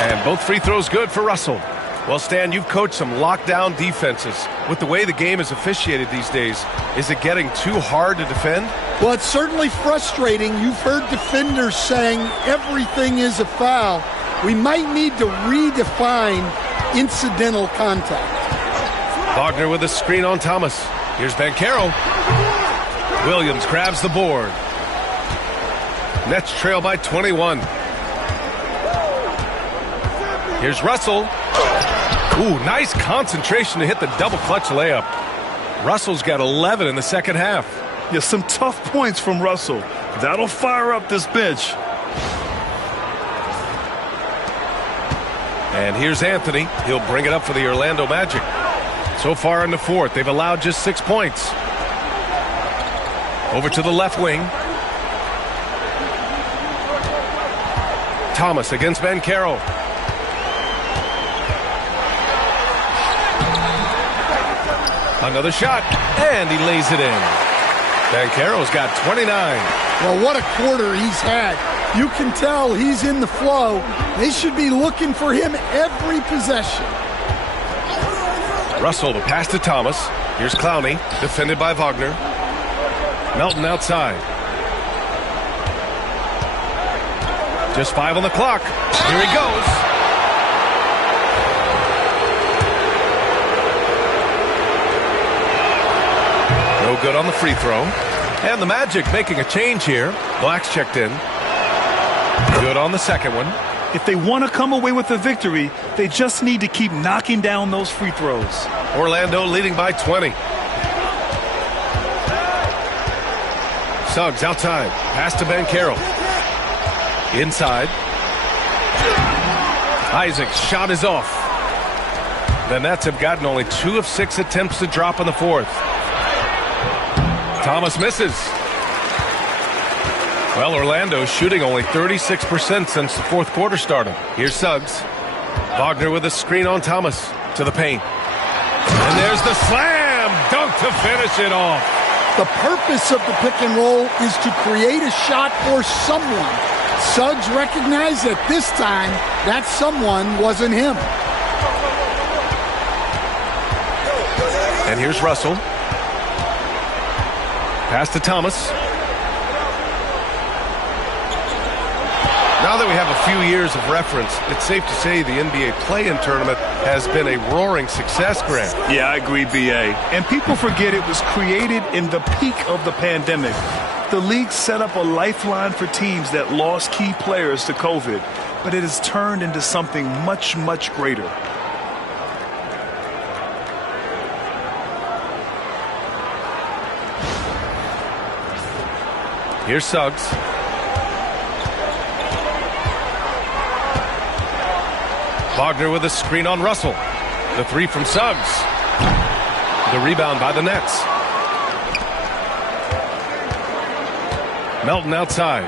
And both free throws good for Russell. Well, Stan, you've coached some lockdown defenses. With the way the game is officiated these days, is it getting too hard to defend? Well, it's certainly frustrating. You've heard defenders saying everything is a foul. We might need to redefine incidental contact. Wagner with a screen on Thomas. Here's Banchero. Williams grabs the board. Nets trail by 21. Here's Russell. Ooh, nice concentration to hit the double clutch layup. Russell's got 11 in the second half. Yeah, some tough points from Russell. That'll fire up this bench. And here's Anthony. He'll bring it up for the Orlando Magic. So far in the fourth, they've allowed just 6 points. Over to the left wing. Thomas against Banchero. Another shot, and he lays it in. Banchero's got 29. Well, what a quarter he's had. You can tell he's in the flow. They should be looking for him every possession. Russell, the pass to Thomas. Here's Clowney, defended by Wagner. Melton outside. Just 5 on the clock. Here he goes. No good on the free throw. And the Magic making a change here. Black's checked in. Good on the second one. If they want to come away with a victory, they just need to keep knocking down those free throws. Orlando leading by 20. Suggs outside. Pass to Banchero. Inside. Isaac's shot is off. The Nets have gotten only 2 of 6 attempts to drop in the fourth. Thomas misses. Well, Orlando's shooting only 36% since the fourth quarter started. Here's Suggs. Wagner with a screen on Thomas to the paint. And there's the slam dunk to finish it off. The purpose of the pick and roll is to create a shot for someone. Suggs recognized that this time that someone wasn't him. And here's Russell. Pass to Thomas. Now that we have a few years of reference, it's safe to say the NBA play-in tournament has been a roaring success, Grant. Yeah, I agree, B.A. And people forget it was created in the peak of the pandemic. The league set up a lifeline for teams that lost key players to COVID, but it has turned into something much, much greater. Here's Suggs. Wagner with a screen on Russell. The three from Suggs. The rebound by the Nets. Melton outside.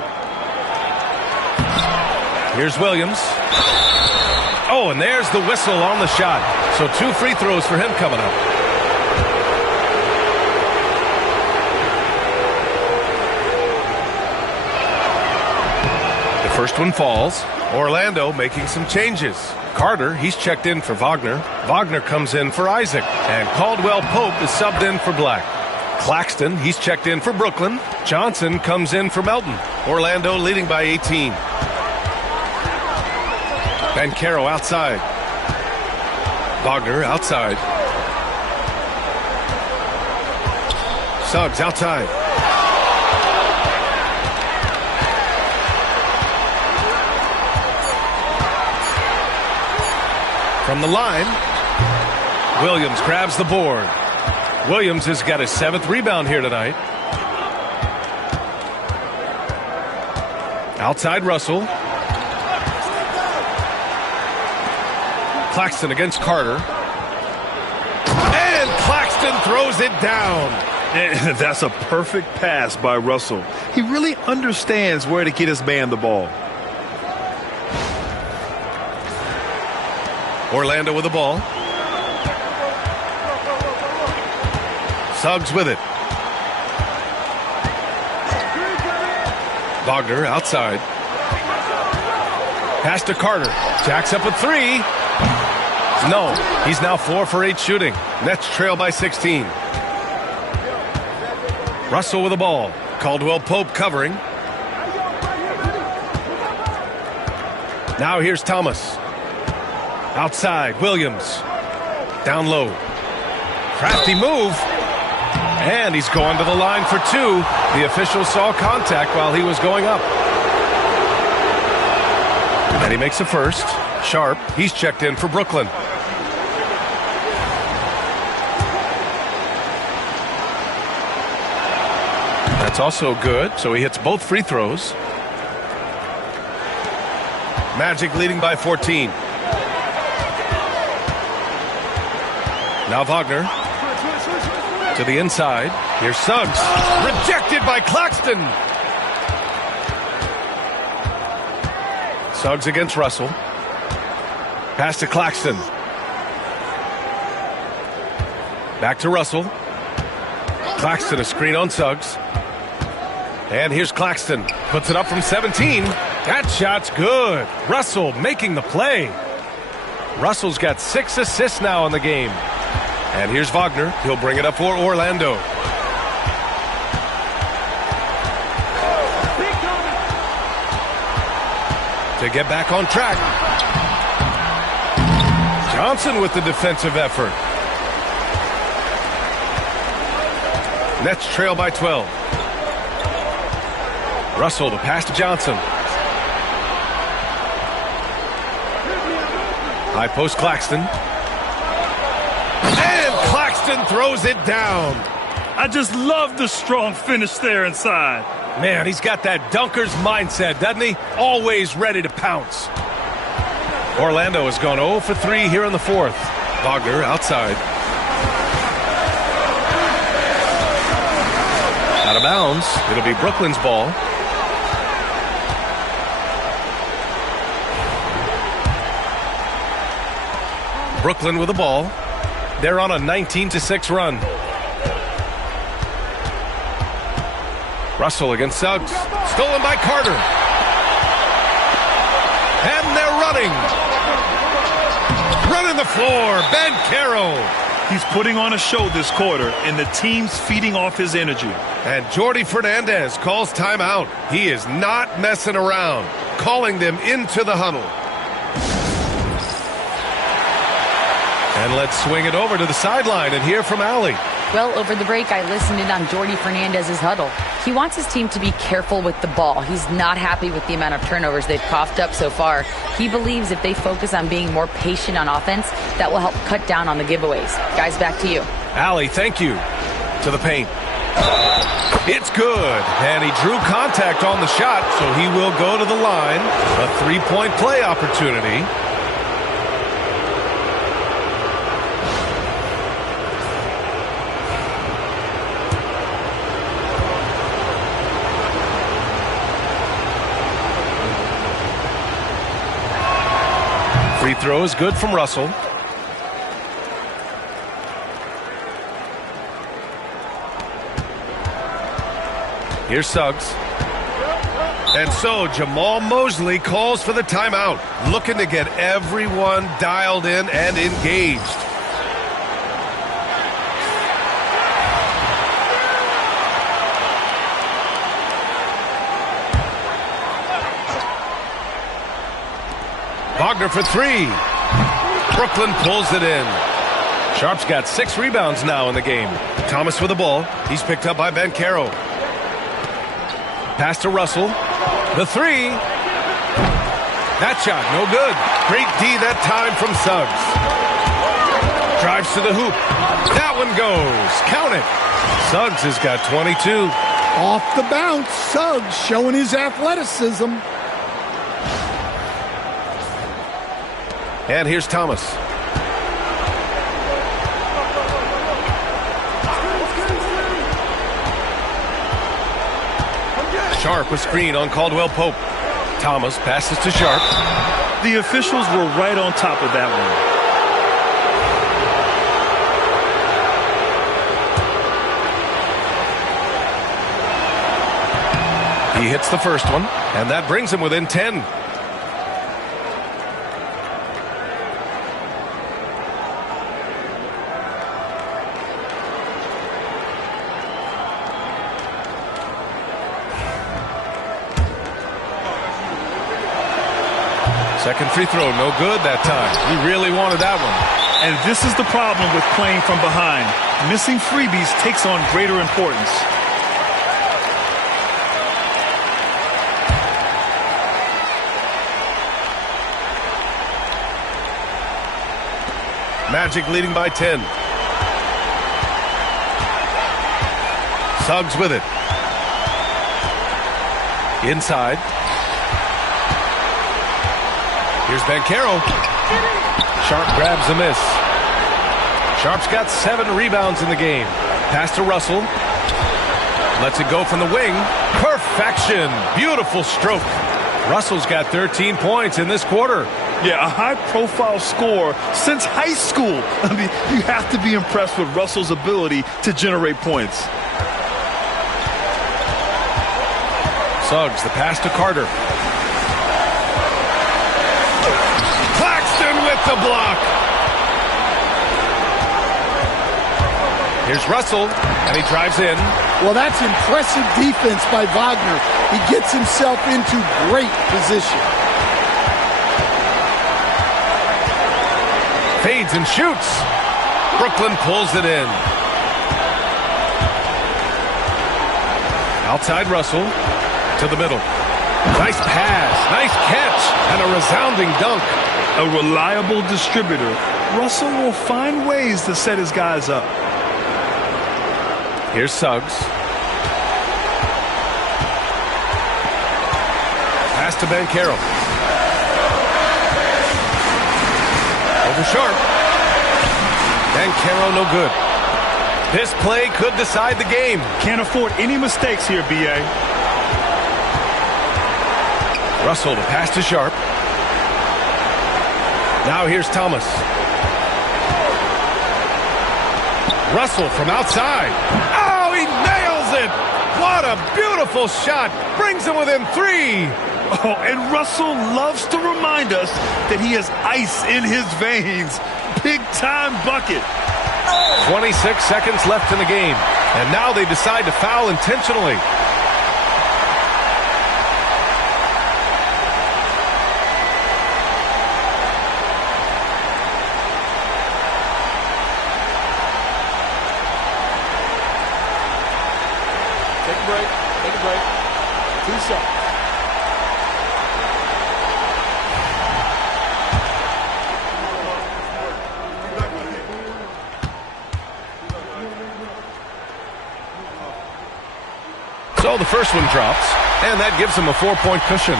Here's Williams. Oh, and there's the whistle on the shot. So 2 free throws for him coming up. The first one falls. Orlando making some changes. Carter, he's checked in for Wagner. Wagner comes in for Isaac. And Caldwell Pope is subbed in for Black. Claxton, he's checked in for Brooklyn. Johnson comes in for Melton. Orlando leading by 18. Banchero outside. Wagner outside. Suggs outside. From the line, Williams grabs the board. Williams has got his 7th rebound here tonight. Outside Russell. Claxton against Carter. And Claxton throws it down. And that's a perfect pass by Russell. He really understands where to get his man the ball. Orlando with the ball. Suggs with it. Wagner outside. Pass to Carter. Jacks up a 3. No, he's now 4 for 8 shooting. Nets trail by 16. Russell with the ball. Caldwell Pope covering. Now here's Thomas. Outside, Williams. Down low. Crafty move. And he's going to the line for 2. The official saw contact while he was going up. And he makes a first. Sharp, he's checked in for Brooklyn. That's also good, so he hits both free throws. Magic leading by 14. Now Wagner to the inside. Here's Suggs. Rejected by Claxton. Suggs against Russell. Pass to Claxton. Back to Russell. Claxton a screen on Suggs. And here's Claxton. Puts it up from 17. That shot's good. Russell making the play. Russell's got 6 assists now in the game. And here's Wagner. He'll bring it up for Orlando. To get back on track. Johnson with the defensive effort. Nets trail by 12. Russell to pass to Johnson. High post Claxton. And Claxton throws it down. I just love the strong finish there inside. Man, he's got that dunker's mindset, doesn't he? Always ready to pounce. Orlando has gone 0 for 3 here in the fourth. Wagner outside. Out of bounds. It'll be Brooklyn's ball. Brooklyn with the ball. They're on a 19-6 run. Russell against Suggs. Stolen by Carter. And they're running. Running the floor. Banchero. He's putting on a show this quarter, and the team's feeding off his energy. And Jordi Fernandez calls timeout. He is not messing around. Calling them into the huddle. And let's swing it over to the sideline and hear from Allie. Well, over the break, I listened in on Jordi Fernandez's huddle. He wants his team to be careful with the ball. He's not happy with the amount of turnovers they've coughed up so far. He believes if they focus on being more patient on offense, that will help cut down on the giveaways. Guys, back to you. Allie, thank you. To the paint. It's good. And he drew contact on the shot, so he will go to the line. A three-point play opportunity. Free throw is good from Russell. Here's Suggs. And so Jamal Mosley calls for the timeout, looking to get everyone dialed in and engaged. Wagner for three. Brooklyn pulls it in. Sharp's got 6 rebounds now in the game. Thomas with the ball. He's picked up by Banchero. Pass to Russell. The three. That shot, no good. Great D that time from Suggs. Drives to the hoop. That one goes. Count it. Suggs has got 22. Off the bounce, Suggs showing his athleticism. And here's Thomas. Sharp a screen on Caldwell Pope. Thomas passes to Sharp. The officials were right on top of that one. He hits the first one, and that brings him within 10. Second free throw, no good that time. He really wanted that one. And this is the problem with playing from behind. Missing freebies takes on greater importance. Magic leading by 10. Suggs with it. Inside. Here's Banchero. Sharp grabs a miss. Sharp's got 7 rebounds in the game. Pass to Russell. Lets it go from the wing. Perfection. Beautiful stroke. Russell's got 13 points in this quarter. Yeah, a high-profile scorer since high school. I mean, you have to be impressed with Russell's ability to generate points. Suggs, the pass to Carter. With the block. Here's Russell, and he drives in. Well, that's impressive defense by Wagner. He gets himself into great position. Fades and shoots. Brooklyn pulls it in. Outside Russell to the middle. Nice pass, nice catch, and a resounding dunk. A reliable distributor, Russell will find ways to set his guys up. Here's Suggs. Pass to Banchero. Sharp. And Caro no good. This play could decide the game. Can't afford any mistakes here, B.A. Russell to pass to Sharp. Now here's Thomas. Russell from outside. Oh, he nails it! What a beautiful shot. Brings him within 3. Oh, and Russell loves to remind us that he has ice in his veins. Big-time bucket. 26 seconds left in the game. And now they decide to foul intentionally. Take a break. Take a break. 2 shots. So the first one drops, and that gives him a 4-point cushion.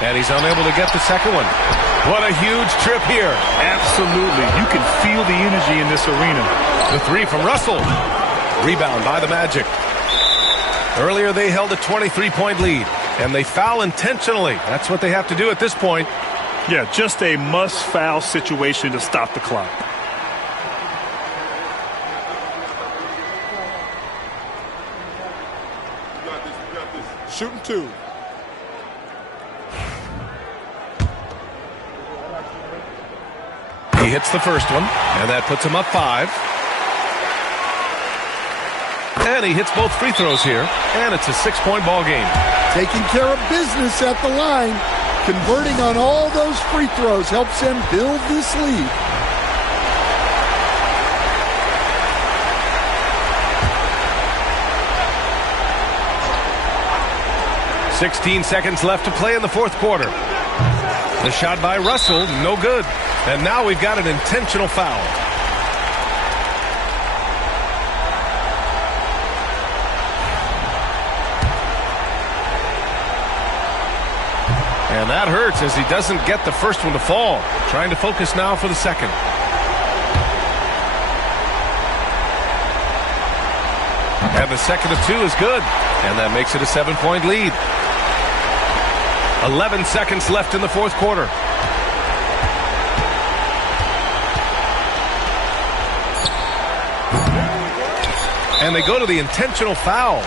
And he's unable to get the second one. What a huge trip here. Absolutely. You can feel the energy in this arena. The 3 from Russell. Rebound by the Magic. Earlier they held a 23-point lead, and they foul intentionally. That's what they have to do at this point. Yeah, just a must-foul situation to stop the clock. You got this. You got this. Shooting 2. He hits the first one, and that puts him up 5. And he hits both free throws here, and it's a 6-point ball game. Taking care of business at the line. Converting on all those free throws helps them build this lead. "16 seconds left to play in the fourth quarter. The shot by Russell, no good. And now we've got an intentional foul. And that hurts as he doesn't get the first one to fall. Trying to focus now for the second. And the second of 2 is good. And that makes it a 7-point lead. 11 seconds left in the fourth quarter. And they go to the intentional foul.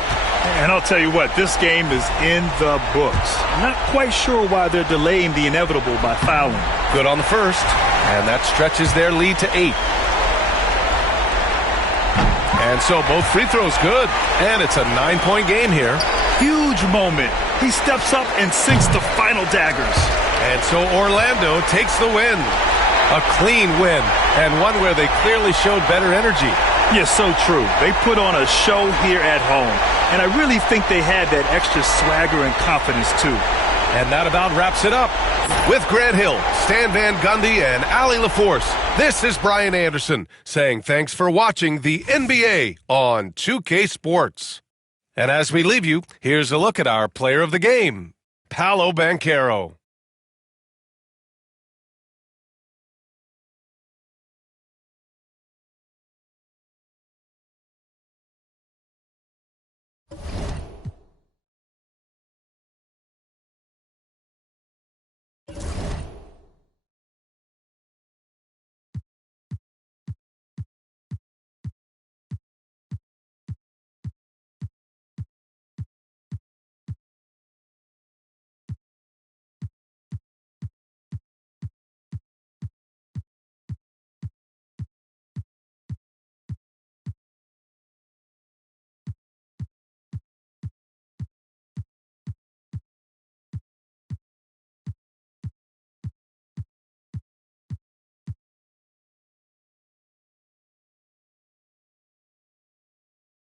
And I'll tell you what, this game is in the books. Not quite sure why they're delaying the inevitable by fouling. Good on the first, and that stretches their lead to 8. And so both free throws good, and it's a 9-point game here. Huge moment. He steps up and sinks the final daggers. And so Orlando takes the win. A clean win, and one where they clearly showed better energy. Yeah, so true. They put on a show here at home. And I really think they had that extra swagger and confidence, too. And that about wraps it up. With Grant Hill, Stan Van Gundy, and Allie LaForce, this is Brian Anderson saying thanks for watching the NBA on 2K Sports. And as we leave you, here's a look at our player of the game, Paolo Banchero.